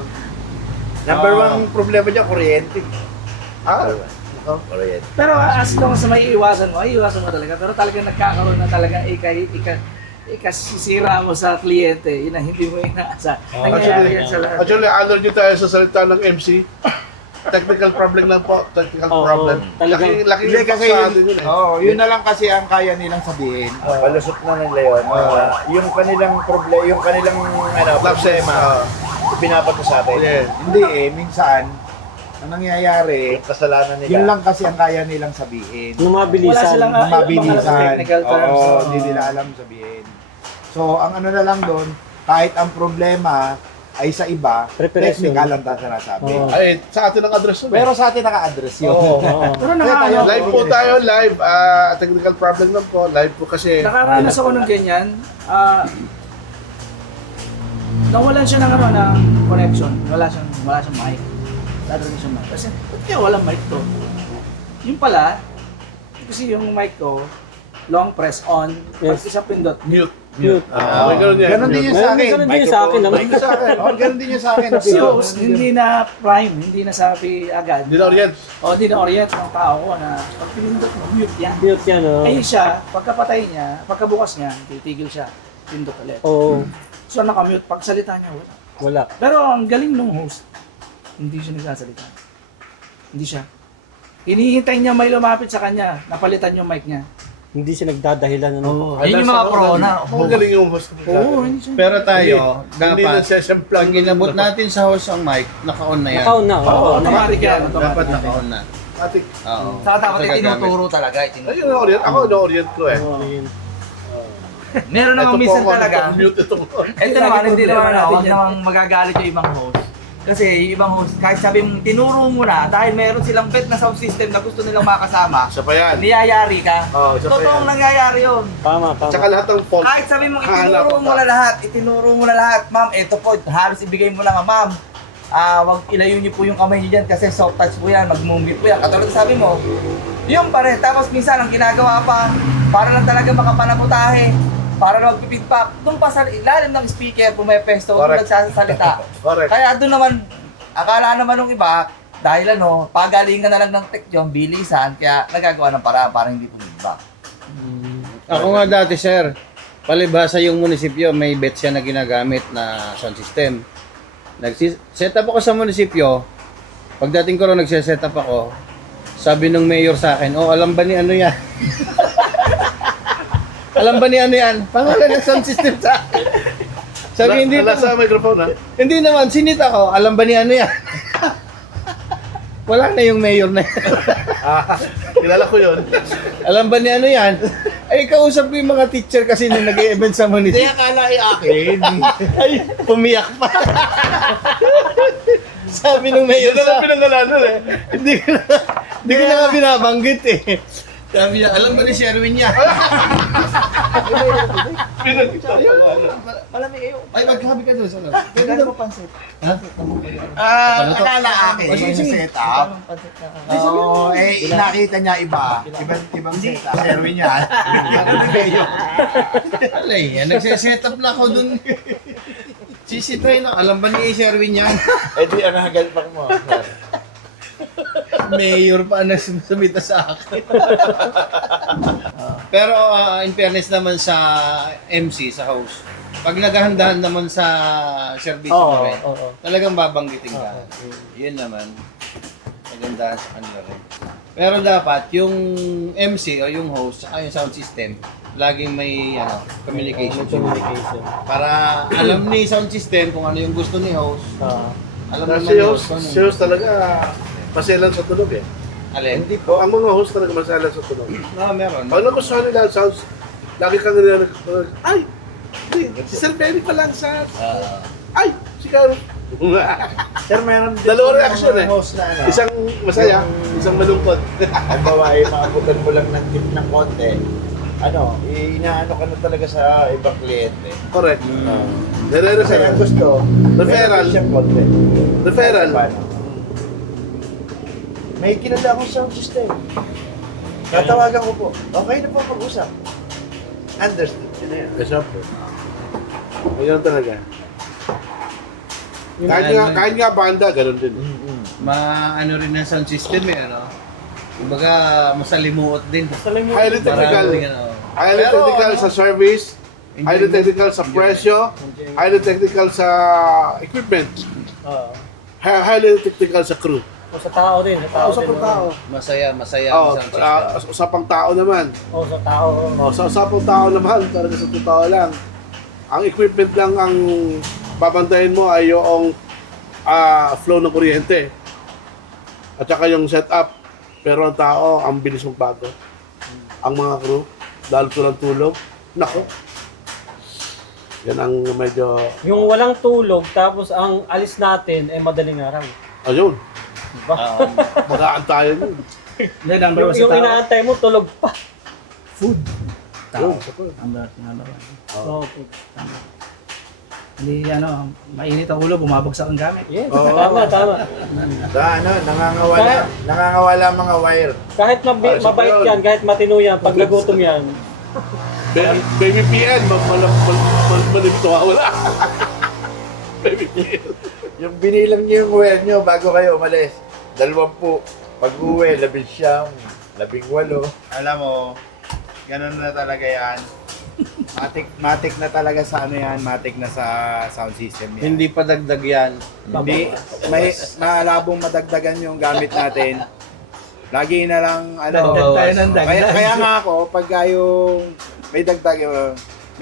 Number one problema dyan, kuryente. Kuryente. Pero as long as may iwasan mo talaga. Pero talagang nagkakaroon na talaga ikasisira mo sa kliyente, yun ang hindi mo inaasahan. Nangyayari yan sa lahat. actually, allergy tayo sa salita ng MC. Technical problem lang po. Technical Oo, problem. talagang- Laki Hindi kasi sa yun, atin yun eh. yun na lang kasi ang kaya nilang sabihin. Palusot na nila yun. Yung kanilang problema, yung kanilang Lapses. problema, pinapato sa atin. Yeah. Hindi minsan, ang nangyayari, Kasalanan nila. yun lang kasi ang kaya nilang sabihin. Nung Wala mabilisan. silang Mabilisan. technical terms. Oo, hindi nila alam sabihin. So, ang ano na lang doon, kahit ang problema ay sa iba, Preparation. technical ang sinasabi. Oo. Ay, sa atin ang address yun. Pero sa atin naka-address yun. Oo. Pero Live po tayo, live. Technical problem lang po. Live po kasi. nakaranas ako ng ganyan. Nawalan siya ng ng connection. Wala siyang mic. Lalo rin siyang mic. Kasi, ba't kaya walang mic to? Yung pala, kasi yung mic ko, long press on, pag Yes. isa pindot, Mute. Mute. May ganun yan. Ganon din yan sa akin. Ganun din sa akin. Ganun sa akin. Oh, ganon din yan sa akin. Si host, hindi na prime, hindi na sabi agad. Hindi na orient. O, hindi na orient ng tao ko na pag pinindot mo, mute yan. Mute yan, oh. Ay siya, pagkapatay niya, pagkabukas niya, titigil siya. Pindot ulit. Oo. So nakamute, pag salita niya, wala. Wala. Pero ang galing ng host, hindi siya nagsasalita. Hindi siya. Hinihintay niya may lumapit sa kanya, napalitan yung mic niya. Hindi siya nagdadahilan. Ano. Yun yung mga pro na. Ang galing yung host. Oo, hindi siya. Pero tayo, Hindi na dapat, session pag plan. inabot natin sa host ang mic, naka-on na yan. Nakaon na. Oo, Oo. automatic yan. Dapat naka-on na. Atik. Oo. Saka dapat Sa gagamit. itinuturo talaga. Ayun na orient. Ako na orient ko eh. Meron namang Ito po minsan ako, talaga. mute ito. Ito naman, hindi naman huwag namang magagalit yung ibang host. Kasi yung ibang host, kahit sabi mong tinuro mo na, dahil meron silang bet na sound system na gusto nilang makasama, Isa pa yan. niyayari ka. Oo, isa pa Totoong yan. nangyayari yun. Tama. Tsaka lahat ng fault. Kahit sabi mong Hahanap itinuro mo na lahat, ma'am, eto po, halos ibigay mo lang, ma'am. Wag ilayo niyo po yung kamay niyo dyan kasi soft touch po yan, mag-movie po yan. Katulad sabi mo, yun pa rin. Tapos minsan ang ginagawa pa, para lang talaga makapanaputahe, para lang magpipidback. Doon pa sa ilalim ng speaker, pumepesto, doon Correct. nagsasalita. Correct. Kaya doon naman, akala naman ng iba, dahil pagalingan na lang ng tech yung bilisan, kaya nagagawa ng paraan para hindi pumidback. Ako nga dati, sir, palibhasa yung munisipyo, may bet siya na ginagamit na sound system. Nag-set up ako sa munisipyo, pagdating ko rin nagse-set up ako, sabi nung mayor sa akin, oh, alam ba ni ano yan? Alam ba ni ano yan? Pangalan ng sound system sa akin. Sabi, hindi Wala pa. sa microphone ha. Hindi naman, sinita ko, alam ba ni ano yan? Wala na yung mayor na yan. Kilala ko yun. Alam ba ni ano yan? Ay, kausap ko yung mga teacher kasi na nag-e-event sa Hindi, munisipyo. akala ay akin. Ay, pumiyak pa. Sabi nung mayor Yun na lang sa... pinangalanan eh. Hindi ko na nga binabanggit eh. Sabi niya, alam ba ni Sherwin niya? Pinagkita ko. Malamig kayo. Ay, magkabi ka doon sa loob. Gano'n mo pansit? Akala akin. Yung set up. Oo, nakita niya iba. Ibang set up. Sherwin niya. Alay, nagse-set up na ako doon. Sisitry na, alam ba ni Sherwin yan? Eh di, ang hagalpak mo. Mayor pa na sumita sa akin. Pero in fairness naman sa MC, sa host, pag naghahandahan naman sa service mo rin, talagang babanggitin ka. Yun naman, nagandahan sa kanila rin. Pero dapat yung MC o yung host saka yung sound system, laging may communication. Para alam ni sound system kung ano yung gusto ni host. Alam naman Si ni host, host kung si host talaga maselan sa tunog eh. alin. Hindi O, po. ang mga host talaga maselan sa tunog. Meron. Pag nagustuhan nila ang sounds, lagi kang narinig, ay, hindi, si Sir Benny pa lang sa, ay, si Carl. Sir, meron din Dalawang po reaction mga eh. host na ano. Isang masaya, isang malungkot. Halimbawa ay maabutan mo lang ng tip ng konti. Inaano ka na talaga sa ibang kliyente. Correct. Kasi Nire-refer. ang gusto, Referral. meron siyang konti. Referral. Paano? May kilala akong sound system. Tatawagan ko po. Okay na po mag-usap. Understood. Yun na yan. Siyempre. Ayun talaga. Kahit nga banda, ganun din. Ano rin ang sound system eh, ano? Kumbaga, masalimuot din. Highly technical. Maraming, ano. Highly Pero, technical ano, sa service, highly enjoyment. technical sa presyo, highly technical sa equipment, highly technical sa crew. O sa tao din. Sa pang-tao. Masaya ang Oh, sound system. sa pang-tao naman. O sa tao. Sa usapang tao naman, talaga sa totoo lang. Ang equipment lang ang babantayan mo ay yung flow ng kuryente. At saka yung setup. Pero ang tao, ang bilis magbago. Ang mga crew, dahil tulang tulog, nako. Yan ang medyo, Yung walang tulog, tapos ang alis natin ay madaling araw. ayun, Diba? mag-aantayan yun. Hindi, number one sa Yung tao. inaantay mo, tulog pa. Tao. Yun, sako. Number one. Okay. Hindi, mainit ang ulo, bumabagsak ang gamit. Yes, Oo. tama. Nangangawala ang mga wire. Kahit mabait yan, kahit matino yan, pag nagutom yan, Baby PN, manimito wala. Baby PN. Yung binilang niyo yung wear niyo bago kayo umalis. 20. Pag-uwi, 19, 18. Alam mo, ganun na talaga yan. Matik na talaga sa ano yan, matik na sa sound system yan. Hindi pa dagdag yan. Hindi, may malabong madagdagan yung gamit natin. Lagi na lang, Dagdag tayo ng dagdag. kaya nga ako, pag yung may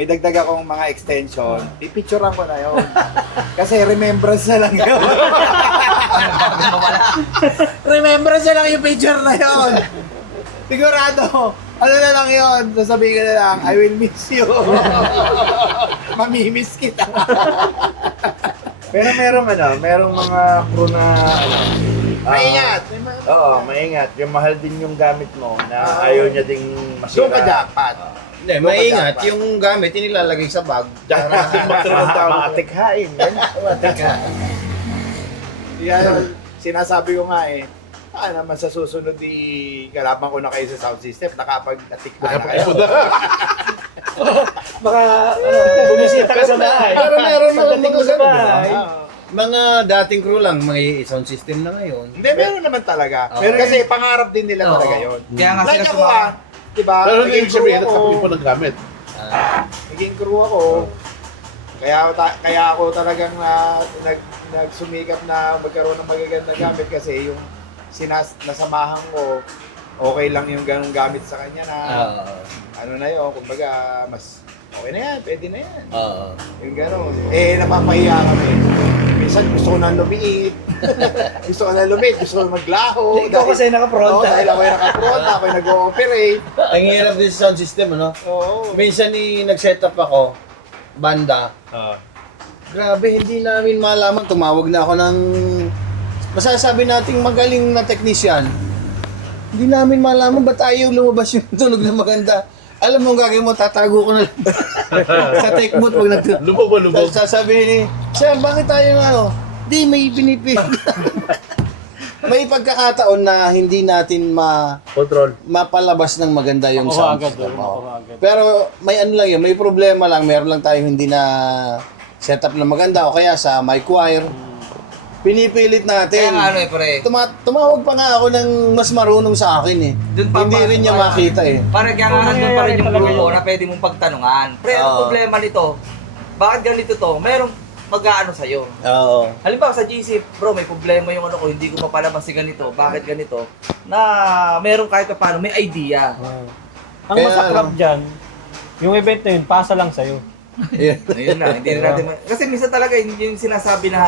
dagdag akong mga extension, pipicturean ko na yun. Kasi remembrance na lang yun. Remembrance na lang yung picture na yun. Sigurado, ano na lang yun, sasabihin ka na lang, I will miss you. Mamimiss kita. Pero merong mga crew na Maingat. Oo, maingat. Yung mahal din yung gamit mo na ayaw niya ding masira. Doon ka jackpot. Hindi, maingat. Yung gamit, inilalagay sa bag. Maatikhain. Maatikhain. Yan, sinasabi ko nga naman sa susunod kalaban ko na kayo sa sound system, nakapag-atik na kayo. Baka bumisita ka sa bahay. Pero meron naman Pagdating mo mga sa ganun, bahay. Mga dating crew lang, may sound system na ngayon. Hindi, meron naman talaga. Oo. Kasi pangarap din nila Oo. talaga yun. Kaya nga Like sila ako diba? Pero hindi Naging ibig sabihin, crew nagtapos ako. po ng gamit. Naging crew ako. Kaya ako talagang nagsumikap na magkaroon ng magagandang gamit kasi yung nasamahan ko, okay lang yung ganong gamit sa kanya na ano na yun, kumbaga mas okay na yan, pwede na yan. Yung gano'n. Napapahiya kami. Minsan gusto ko na lumiit. Gusto ko na lumiit, gusto ko na maglaho. Ikaw kasi nakapronta. Oo, dahil ako yung nakapronta, ako yung nag-ooperate. Ang hirap din sa sound system, ano? Oo. Minsan nag-set up ako, banda. Grabe, hindi namin malaman. Tumawag na ako ng masasabi nating magaling na technician. Hindi namin malaman ba tayo lumabas yung tunog na maganda. Alam mo ang gagawin mo, tatago ko na lang. Sa take mood, pag Lubog. sasabihin ni, Sir, bakit tayo Di, may pinipili. May pagkakataon na hindi natin Control. mapalabas ng maganda yung Makuha sound agad, system. makuha agad. Pero may ano lang yun, may problema lang, meron lang tayong hindi na setup na maganda o kaya sa mic wire. Pinipilit Kaya natin. nga pre. Tumawag pa nga ako ng mas marunong sa akin Dun pa Hindi ba- rin niya makita Parang kaya nga nandun pa rin yung grupo na pwede mong pagtanungan. Pre, ano Oo. problema nito? Bakit ganito to? Merong mag-aano sa'yo. Oo. Halimbawa sa GC, bro, may problema yung ano ko, hindi ko mapalabas si ganito. Bakit ganito? Na meron kahit pa paano, may idea. Ang Kaya, masaklap dyan, yung event na yun, pasa lang sa'yo. Ayun na, hindi na natin kasi minsan talaga yung sinasabi na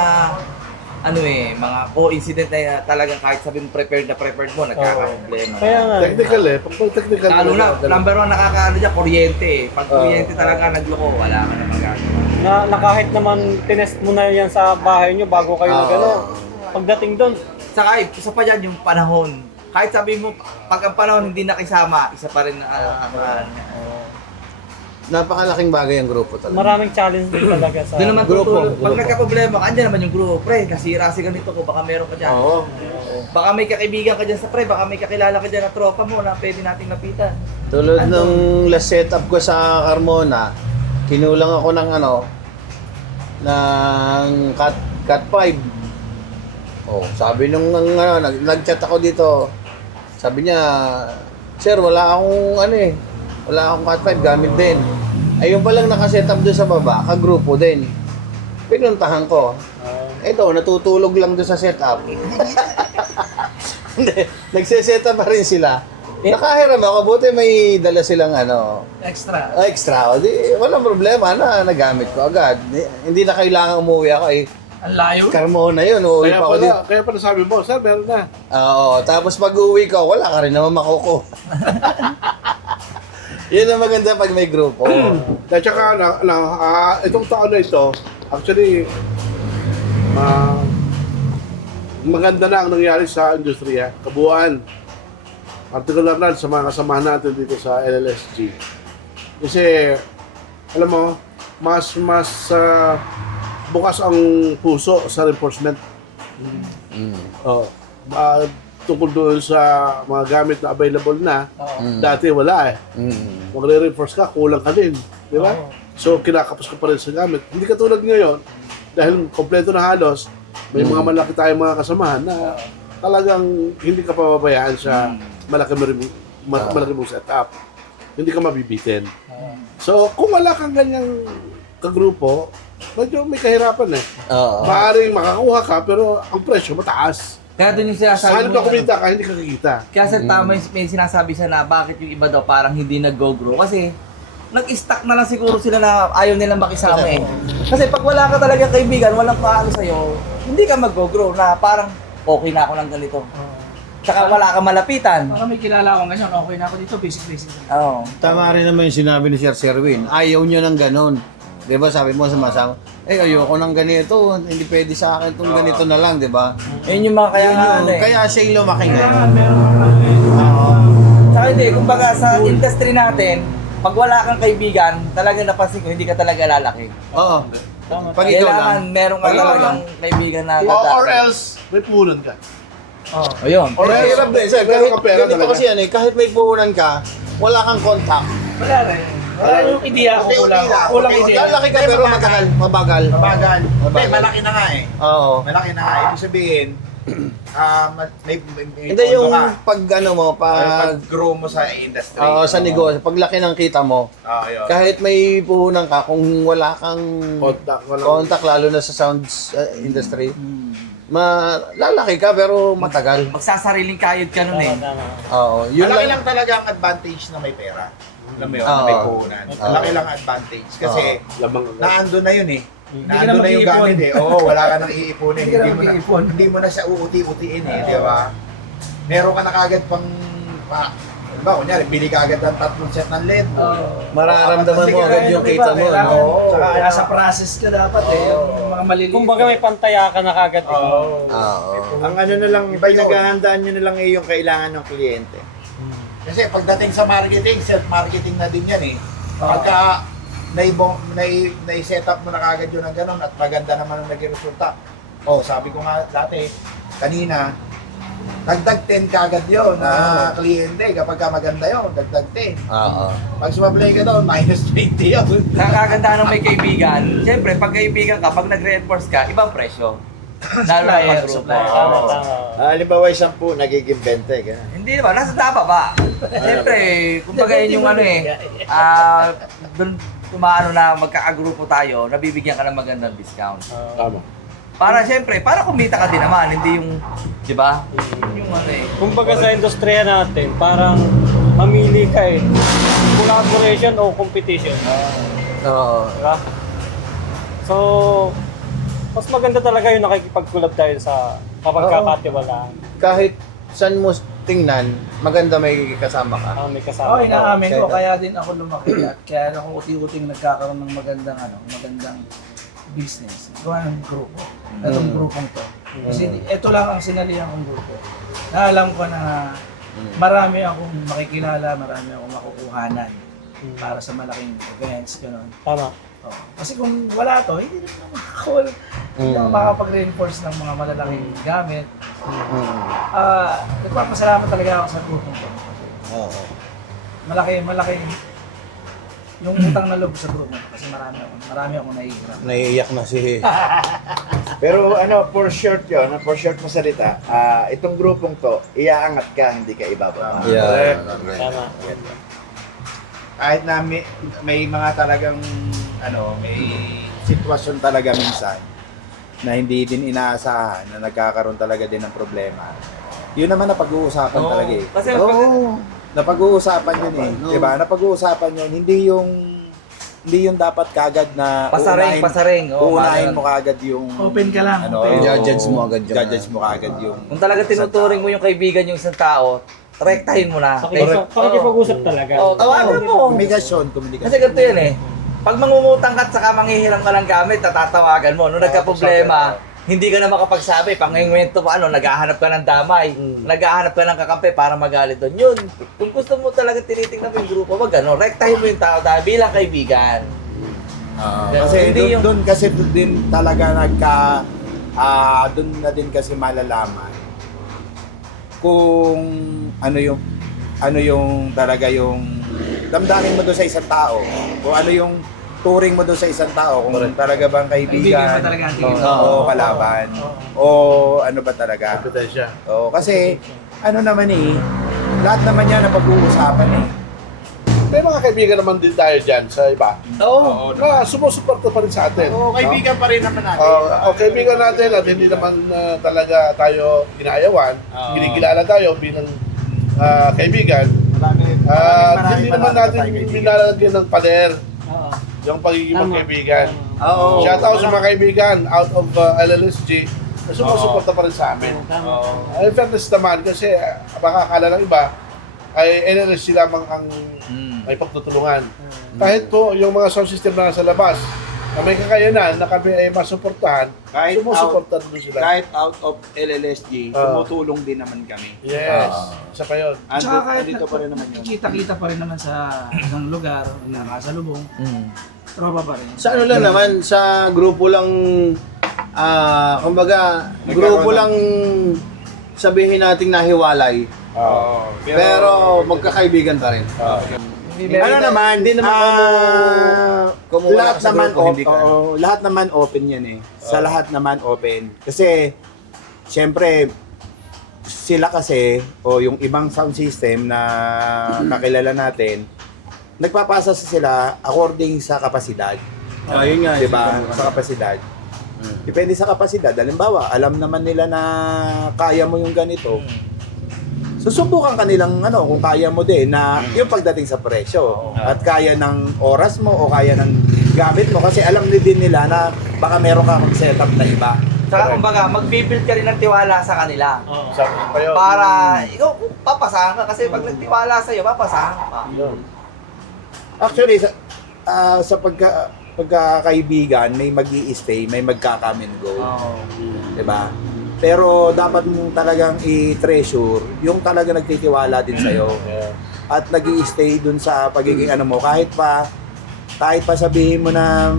mga coincident na talagang kahit sabi mo prepared mo, nagkakaproblema. Kaya nga, Technical pag technical. Lalo na, number one nakakaano dyan, kuryente. Pag kuryente talaga nagloko, wala ka na magagawa. na kahit naman tinest mo na yan sa bahay nyo bago kayo pagdating doon, Saka isa pa dyan yung panahon. Kahit sabi mo, pag ang panahon hindi nakisama, isa pa rin Napakalaking bagay ang grupo talaga. maraming challenge din talaga sa... doon naman Grupo, tutulog. Pag grupo. nagka-problema ka, andyan naman yung grupo. Pre, nasira si ganito ko, baka meron ka dyan. Oo. Baka may kakaibigan ka dyan sa pre, baka may kakilala ka dyan na tropa mo na pwede nating lapitan. Tulad ng last setup ko sa Carmona, kinulang ako ng ng Cat 5. Oh, sabi nung nag-chat ako dito. Sabi niya, "Sir, wala akong wala akong Cat 5 gamit din." Ayun pa lang naka-setup doon sa baba, kagrupo din. Pinuntahan ko. Ito, natutulog lang doon sa setup. Hindi, nagse-setup pa rin sila. Nakahiram ako, buti may dala silang Extra. extra. Di, walang problema na nagamit ko agad. Hindi na kailangan umuwi ako Ang layo. Carmona yun, uuwi pa ako dito. Kaya pala sabi mo, sir, meron na. Oo, tapos pag uwi ko, wala ka rin naman makuko. Yun ang maganda pag may grupo. At saka, itong taon na ito, actually, maganda na ang nangyari sa industriya, kabuuan. Particular na sa mga kasamahan natin dito sa LLSG. Kasi, alam mo, mas bukas ang puso sa reinforcement. Oh. tungkol doon sa mga gamit na available na. Oo. Dati wala eh. Magre-reinforce ka, kulang ka din. Di ba? Oo. So, kinakapos ka pa rin sa gamit. Hindi katulad ngayon, dahil kompleto na halos, may mga malaki tayong mga kasamahan na talagang hindi ka pababayaan sa malaki mong setup. Hindi ka mabibitin. So, kung wala kang ganyang kagrupo, medyo may kahirapan eh. Oo. Maaaring makakuha ka, pero ang presyo mataas. Kaya doon yung Sa sinasabi halip mo. na kumita ka, hindi ka kikita. Kaya sir, tama may sinasabi siya na bakit yung iba daw parang hindi nag-go-grow. Kasi nag-stuck na lang siguro sila na ayaw nilang makisama eh. Kasi pag wala ka talaga kaibigan, walang paano sa'yo, hindi ka mag-go-grow na parang okay na ako ng ganito. Tsaka wala kang malapitan. Para may kilala ako ganyan, okay na ako dito, basic. Oo. Tama rin naman yung sinabi ni Sir Sherwin. Ayaw niya ng ganun. Di ba sabi mo sa masama, ayoko ng ganito, hindi pwede sa akin itong ganito na lang, di ba? Yun yung mga kaya Yun nga yung- ano eh. Kaya siya yung lumaki ngayon. Tsaka hindi, kumbaga sa industry natin, pag wala kang kaibigan, talagang napansin ko, hindi ka talaga lalaki. Oo. Pag ikaw Kailangan lang. meron ka Pag ikaw talagang kaibigan na Or else, may puhunan ka. O yun. Or else, Hirap din, sir. meron Kahit ka pera ganito talaga. kasi yan eh, kahit may puhunan ka, wala kang contact. Wala rin. Wala yung ideya ko, kulang ideya. Lalaki ka pero matagal, mabagal. Mabagal. Hindi, malaki na nga eh. Oo. Malaki na nga. Ibig sabihin, may Hindi yung pondo ka. pag ano mo, pag Pag-grow mo sa industry. sa negosyo, pag laki ng kita mo, Yun. kahit may puhunan ka, kung wala kang Contact, walang... contact, lalo na sa sounds industry, lalaki ka pero matagal. Magsasariling kayod ka nun eh. Tama. Oo, yun Malaki lang. lang talaga ang advantage na may pera. Alam mo yun, Oo. na may puhunan. Malaki lang ang advantage. Kasi Lamang ka. naando na yun eh. ka Naando na na yung mag-iipon. gamit eh. Oo, wala ka nang iipunin. Hindi ka na mag-iipon. Hindi mo na siya uuti-utiin eh, di ba? Meron ka na kagad pang diba, kunyari, bili ka agad ng 3 set ng LED. Mararamdaman mo agad yung kita mo. Kailangan, No? Tsaka nasa process ka dapat eh. Yung mga maliliit. Kumbaga may pantaya ka na kagad. eh. Oo. Ang ano na lang, pinaghahandaan nyo na lang eh yung kailangan ng kliyente. Kasi pagdating sa marketing, self-marketing na din yan eh. Pagka nai-set up mo na kagad yun ng ganun at maganda naman ang naging resulta. Sabi ko nga dati, kanina, dagdag 10 kagad yun na kliyente. Kapag ka maganda yun, dagdag 10. Oo. Pag sumablay ka doon, minus 20 yun. Kakaganda ng may kaibigan, siyempre pag kaibigan ka, pag nag-reinforce ka, ibang presyo. Lalo na pag grupo. Tama, tama. Halimbawa, 10, nagiging 20. Ganun. Hindi naman, nasa taba ba? Siyempre, kumbaga yun yung ano eh, doon tumaano na magkakagrupo tayo, nabibigyan ka ng magandang discount. Tama. Para siyempre, para kumita ka din naman, hindi yung, di ba? Yung ano eh. Kumbaga sa industriya natin, parang mamili ka eh. Collaboration o competition. Oo. Diba? So, mas maganda talaga yung nakikipag-collab tayo sa kapag kakatiwalaan. Kahit saan mo tingnan, maganda may kasama ka. May kasama. Oo, inaamin ko, Okay. kaya din ako lumaki at kaya ako uti-uting nagkakaroon ng magandang business. Gawa ng grupo. Itong grupong to. Kasi ito lang ang sinalihan kong grupo. Na alam ko na marami akong makikilala, marami akong makukuhanan para sa malaking events, gano'n. Tama. Oo. Kasi kung wala to, hindi na makakapag-reinforce ng mga malalaking gamit. Nagpapasalamat talaga ako sa grupong to. Oo. Malaki yung utang na loob sa grupo kasi marami akong nahihirap. Naiiyak na si... Pero for short yun, for short masalita, itong grupong to, iaangat ka, hindi ka ibababa. Yeah. Tama. Kahit na may mga talagang, may sitwasyon talaga minsan na hindi din inaasahan, na nagkakaroon talaga din ng problema. Yun naman na pag-uusapan Oo. talaga eh. Kasi Napag-uusapan yun eh. Diba? Napag-uusapan yun. Hindi yung dapat kagad na pasaring. Oo, uunahin bagay. mo kagad yung Open ka lang. I-judge mo agad yun. Judge mo kagad yung Kung talaga tinuturing mo yung kaibigan yung isang tao, rektahin mo na. Pakikipag-usap talaga. Oo, tawagan mo. communication. Kasi ganito yan eh. Pag mangungutang ka at saka manghihiram ka ng gamit, tatatawagan mo. Nung nagka-problema, hindi ka na makapagsabi. Pangingwento mo, naghahanap ka ng damay. Naghahanap ka ng kakampi para magalit doon. Yun. Kung gusto mo talaga tinitingnan mo yung grupo, rektahin mo yung tao dahil bilang kaibigan. Kasi Hindi yung- doon kasi din talaga doon na din kasi malalaman kung ano yung talaga yung damdamin mo doon sa isang tao. Kung ano yung turing mo doon sa isang tao. Kung talaga bang kaibigan. ba talaga ang tingin mo? O kalaban. O ano ba talaga. Kompetensya. O, kasi ano naman lahat naman yan na pag-uusapan May mga kaibigan naman din tayo dyan sa iba. Oo. Na sumusuporta pa rin sa atin. Oo, kaibigan pa rin naman natin. Kaibigan natin at hindi naman talaga tayo inaayawan. Kinikilala tayo bilang kaibigan. Hindi naman natin nilalagyan ng pader yung pagiging magkaibigan. Oo. Shout out sa mga kaibigan out of LLSG na sumusuporta pa rin sa amin. In fairness naman kasi baka akala ng iba ay LLSG lamang ang may pagtutulungan. Kahit po yung mga sound system na nasa labas na may kakayanan na kami ay masuportahan, sumusuporta din sila. Kahit out of LLSG, tumutulong din naman kami. Yes, isa pa yun. Tsaka kahit Andito pa rin naman yun. kita pa rin naman sa isang lugar, nakasalubong, tropa pa rin. Sa ano lang naman, sa grupo lang, kumbaga, grupo lang sabihin nating nahiwalay. Pero magkakaibigan pa rin. Ano naman, hindi naman kumuha lahat sa naman grupo, hindi ka. lahat naman open yan Sa lahat naman open. Kasi syempre sila kasi yung ibang sound system na kakilala natin, nagpapasa sila according sa kapasidad. Yun nga. 'Di ba? Sa kapasidad. Depende sa kapasidad. Halimbawa, alam naman nila na kaya mo yung ganito. Susubukan ka nilang kung kaya mo din na yung pagdating sa presyo at kaya ng oras mo o kaya ng gamit mo kasi alam din nila na baka meron kang setup na iba. Saka kumbaga, mag-build ka rin ng tiwala sa kanila. Sabi pa yun. Para ikaw papasahan ka kasi pag nagtiwala sa iyo, papasahan ka. Actually, sa pagkakaibigan, may mag-i-stay, may magka-come and go. Diba? Pero dapat mong talagang i-treasure yung talaga nagtitiwala din sa'yo. At nag-i-stay dun sa pagiging mo, kahit pa sabihin mo na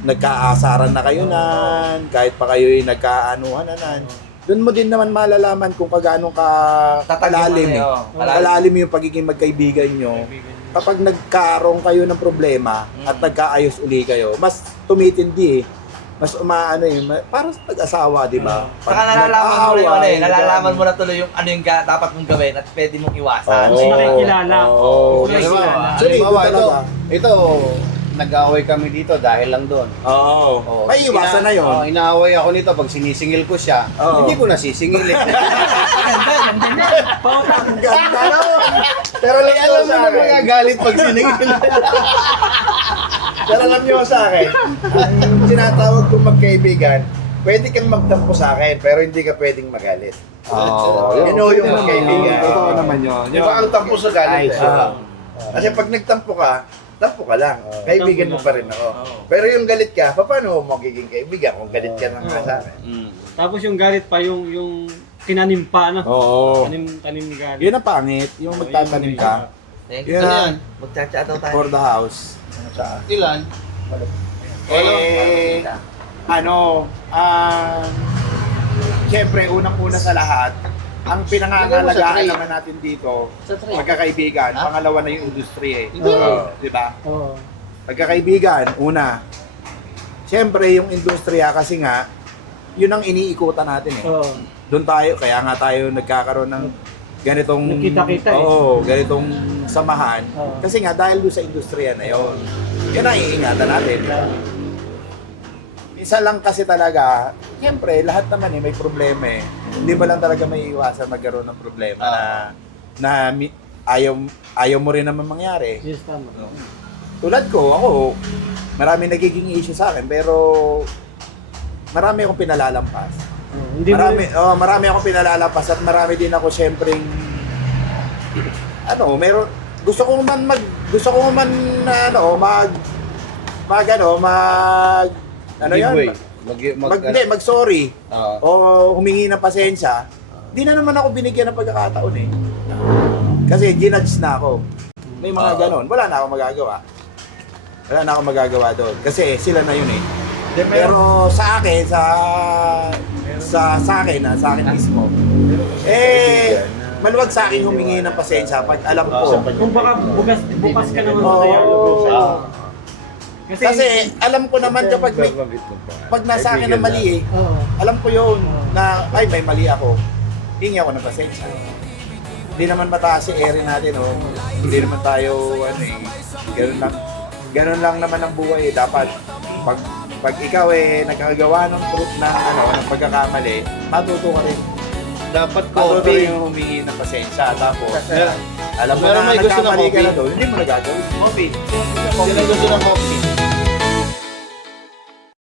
nagkaasaran na kayo nan, kahit pa kayo'y nagkaanuhan na dun mo din naman malalaman kung kagaano ka kalalim kalalim yung pagiging magkaibigan nyo. Kapag nagkaroon kayo ng problema at nagkaayos uli kayo, mas tumitindi mas para sa pag-asawa, di ba? Saka nalalaman mo na nalalaman mo na tuloy yung ano yung dapat mong gawin at pwede mong iwasan. Mas nakikilala. Actually, Ito, nag-aaway kami dito dahil lang doon. Oo. May iwasan na yun. Inaaway ako nito pag sinisingil ko siya. Hindi ko nasisingil eh. Ang ganda no? Pero Alam mo na mga galit pag siningil. Pero alam niyo sa akin, ang tinatawag kong magkaibigan, pwede kang magtampo sa akin, pero hindi ka pwedeng magalit. Yun yung magkaibigan. Totoo naman yun. Di ba ang tampo sa galit? Kasi pag nagtampo ka lang. Kaibigan mo pa rin ako. Pero yung galit ka, paano mo magiging kaibigan kung galit ka lang sa akin? Tapos yung galit pa, yung tinanim pa, no? Oo. Tanim ni galit. Yun ang pangit, yung magtatanim ka. Thank Yun you. ang Magchat-chat daw tayo. for the house. Ilan? Siyempre, unang-una sa lahat, ang pinangangalagaan naman natin dito, pagkakaibigan, pangalawa na yung industry di ba? Oo. Pagkakaibigan, una, siyempre yung industriya kasi nga, yun ang iniikutan natin Oo. Doon tayo, kaya nga tayo nagkakaroon ng ganitong Nagkita-kita ganitong samahan. Oo. Kasi nga dahil doon sa industriya na yon. Yan ang iingatan natin. Isa lang kasi talaga, siyempre lahat naman may problema Hindi ba lang talaga may iwasan magkaroon ng problema na ayaw mo rin naman mangyari. Yes, tama. Tulad ko, ako, marami nagiging issue sa akin pero marami akong pinalalampas. Hindi mo Marami akong pinalalampas at marami din ako syempreng gusto ko man mag-sorry o humingi ng pasensya. Di na naman ako binigyan ng pagkakataon Kasi ginudge na ako. May mga ganon. Wala na akong magagawa doon. Kasi sila na yun Pero sa akin, sa akin mismo, maluwag sa akin humingi ng pasensya pag alam ko. Kung baka bukas ka naman sa Oo. dialogue. Kasi alam ko naman kapag pag nasa akin na mali alam ko yun na ay may mali ako. Hingi ako ng pasensya. Hindi naman mataas si ere natin, Hindi naman tayo, ganun lang naman ang buhay. Dapat, pag ikaw nagkagawa ng ng pagkakamali, matuto ka rin. Dapat Matuto copy. rin humingi ng pasensya. Tapos, alam mo Pero na may gusto ng nagkamali ka copy. na doon, hindi mo na gagawin. Copy. Sila gusto ng copy.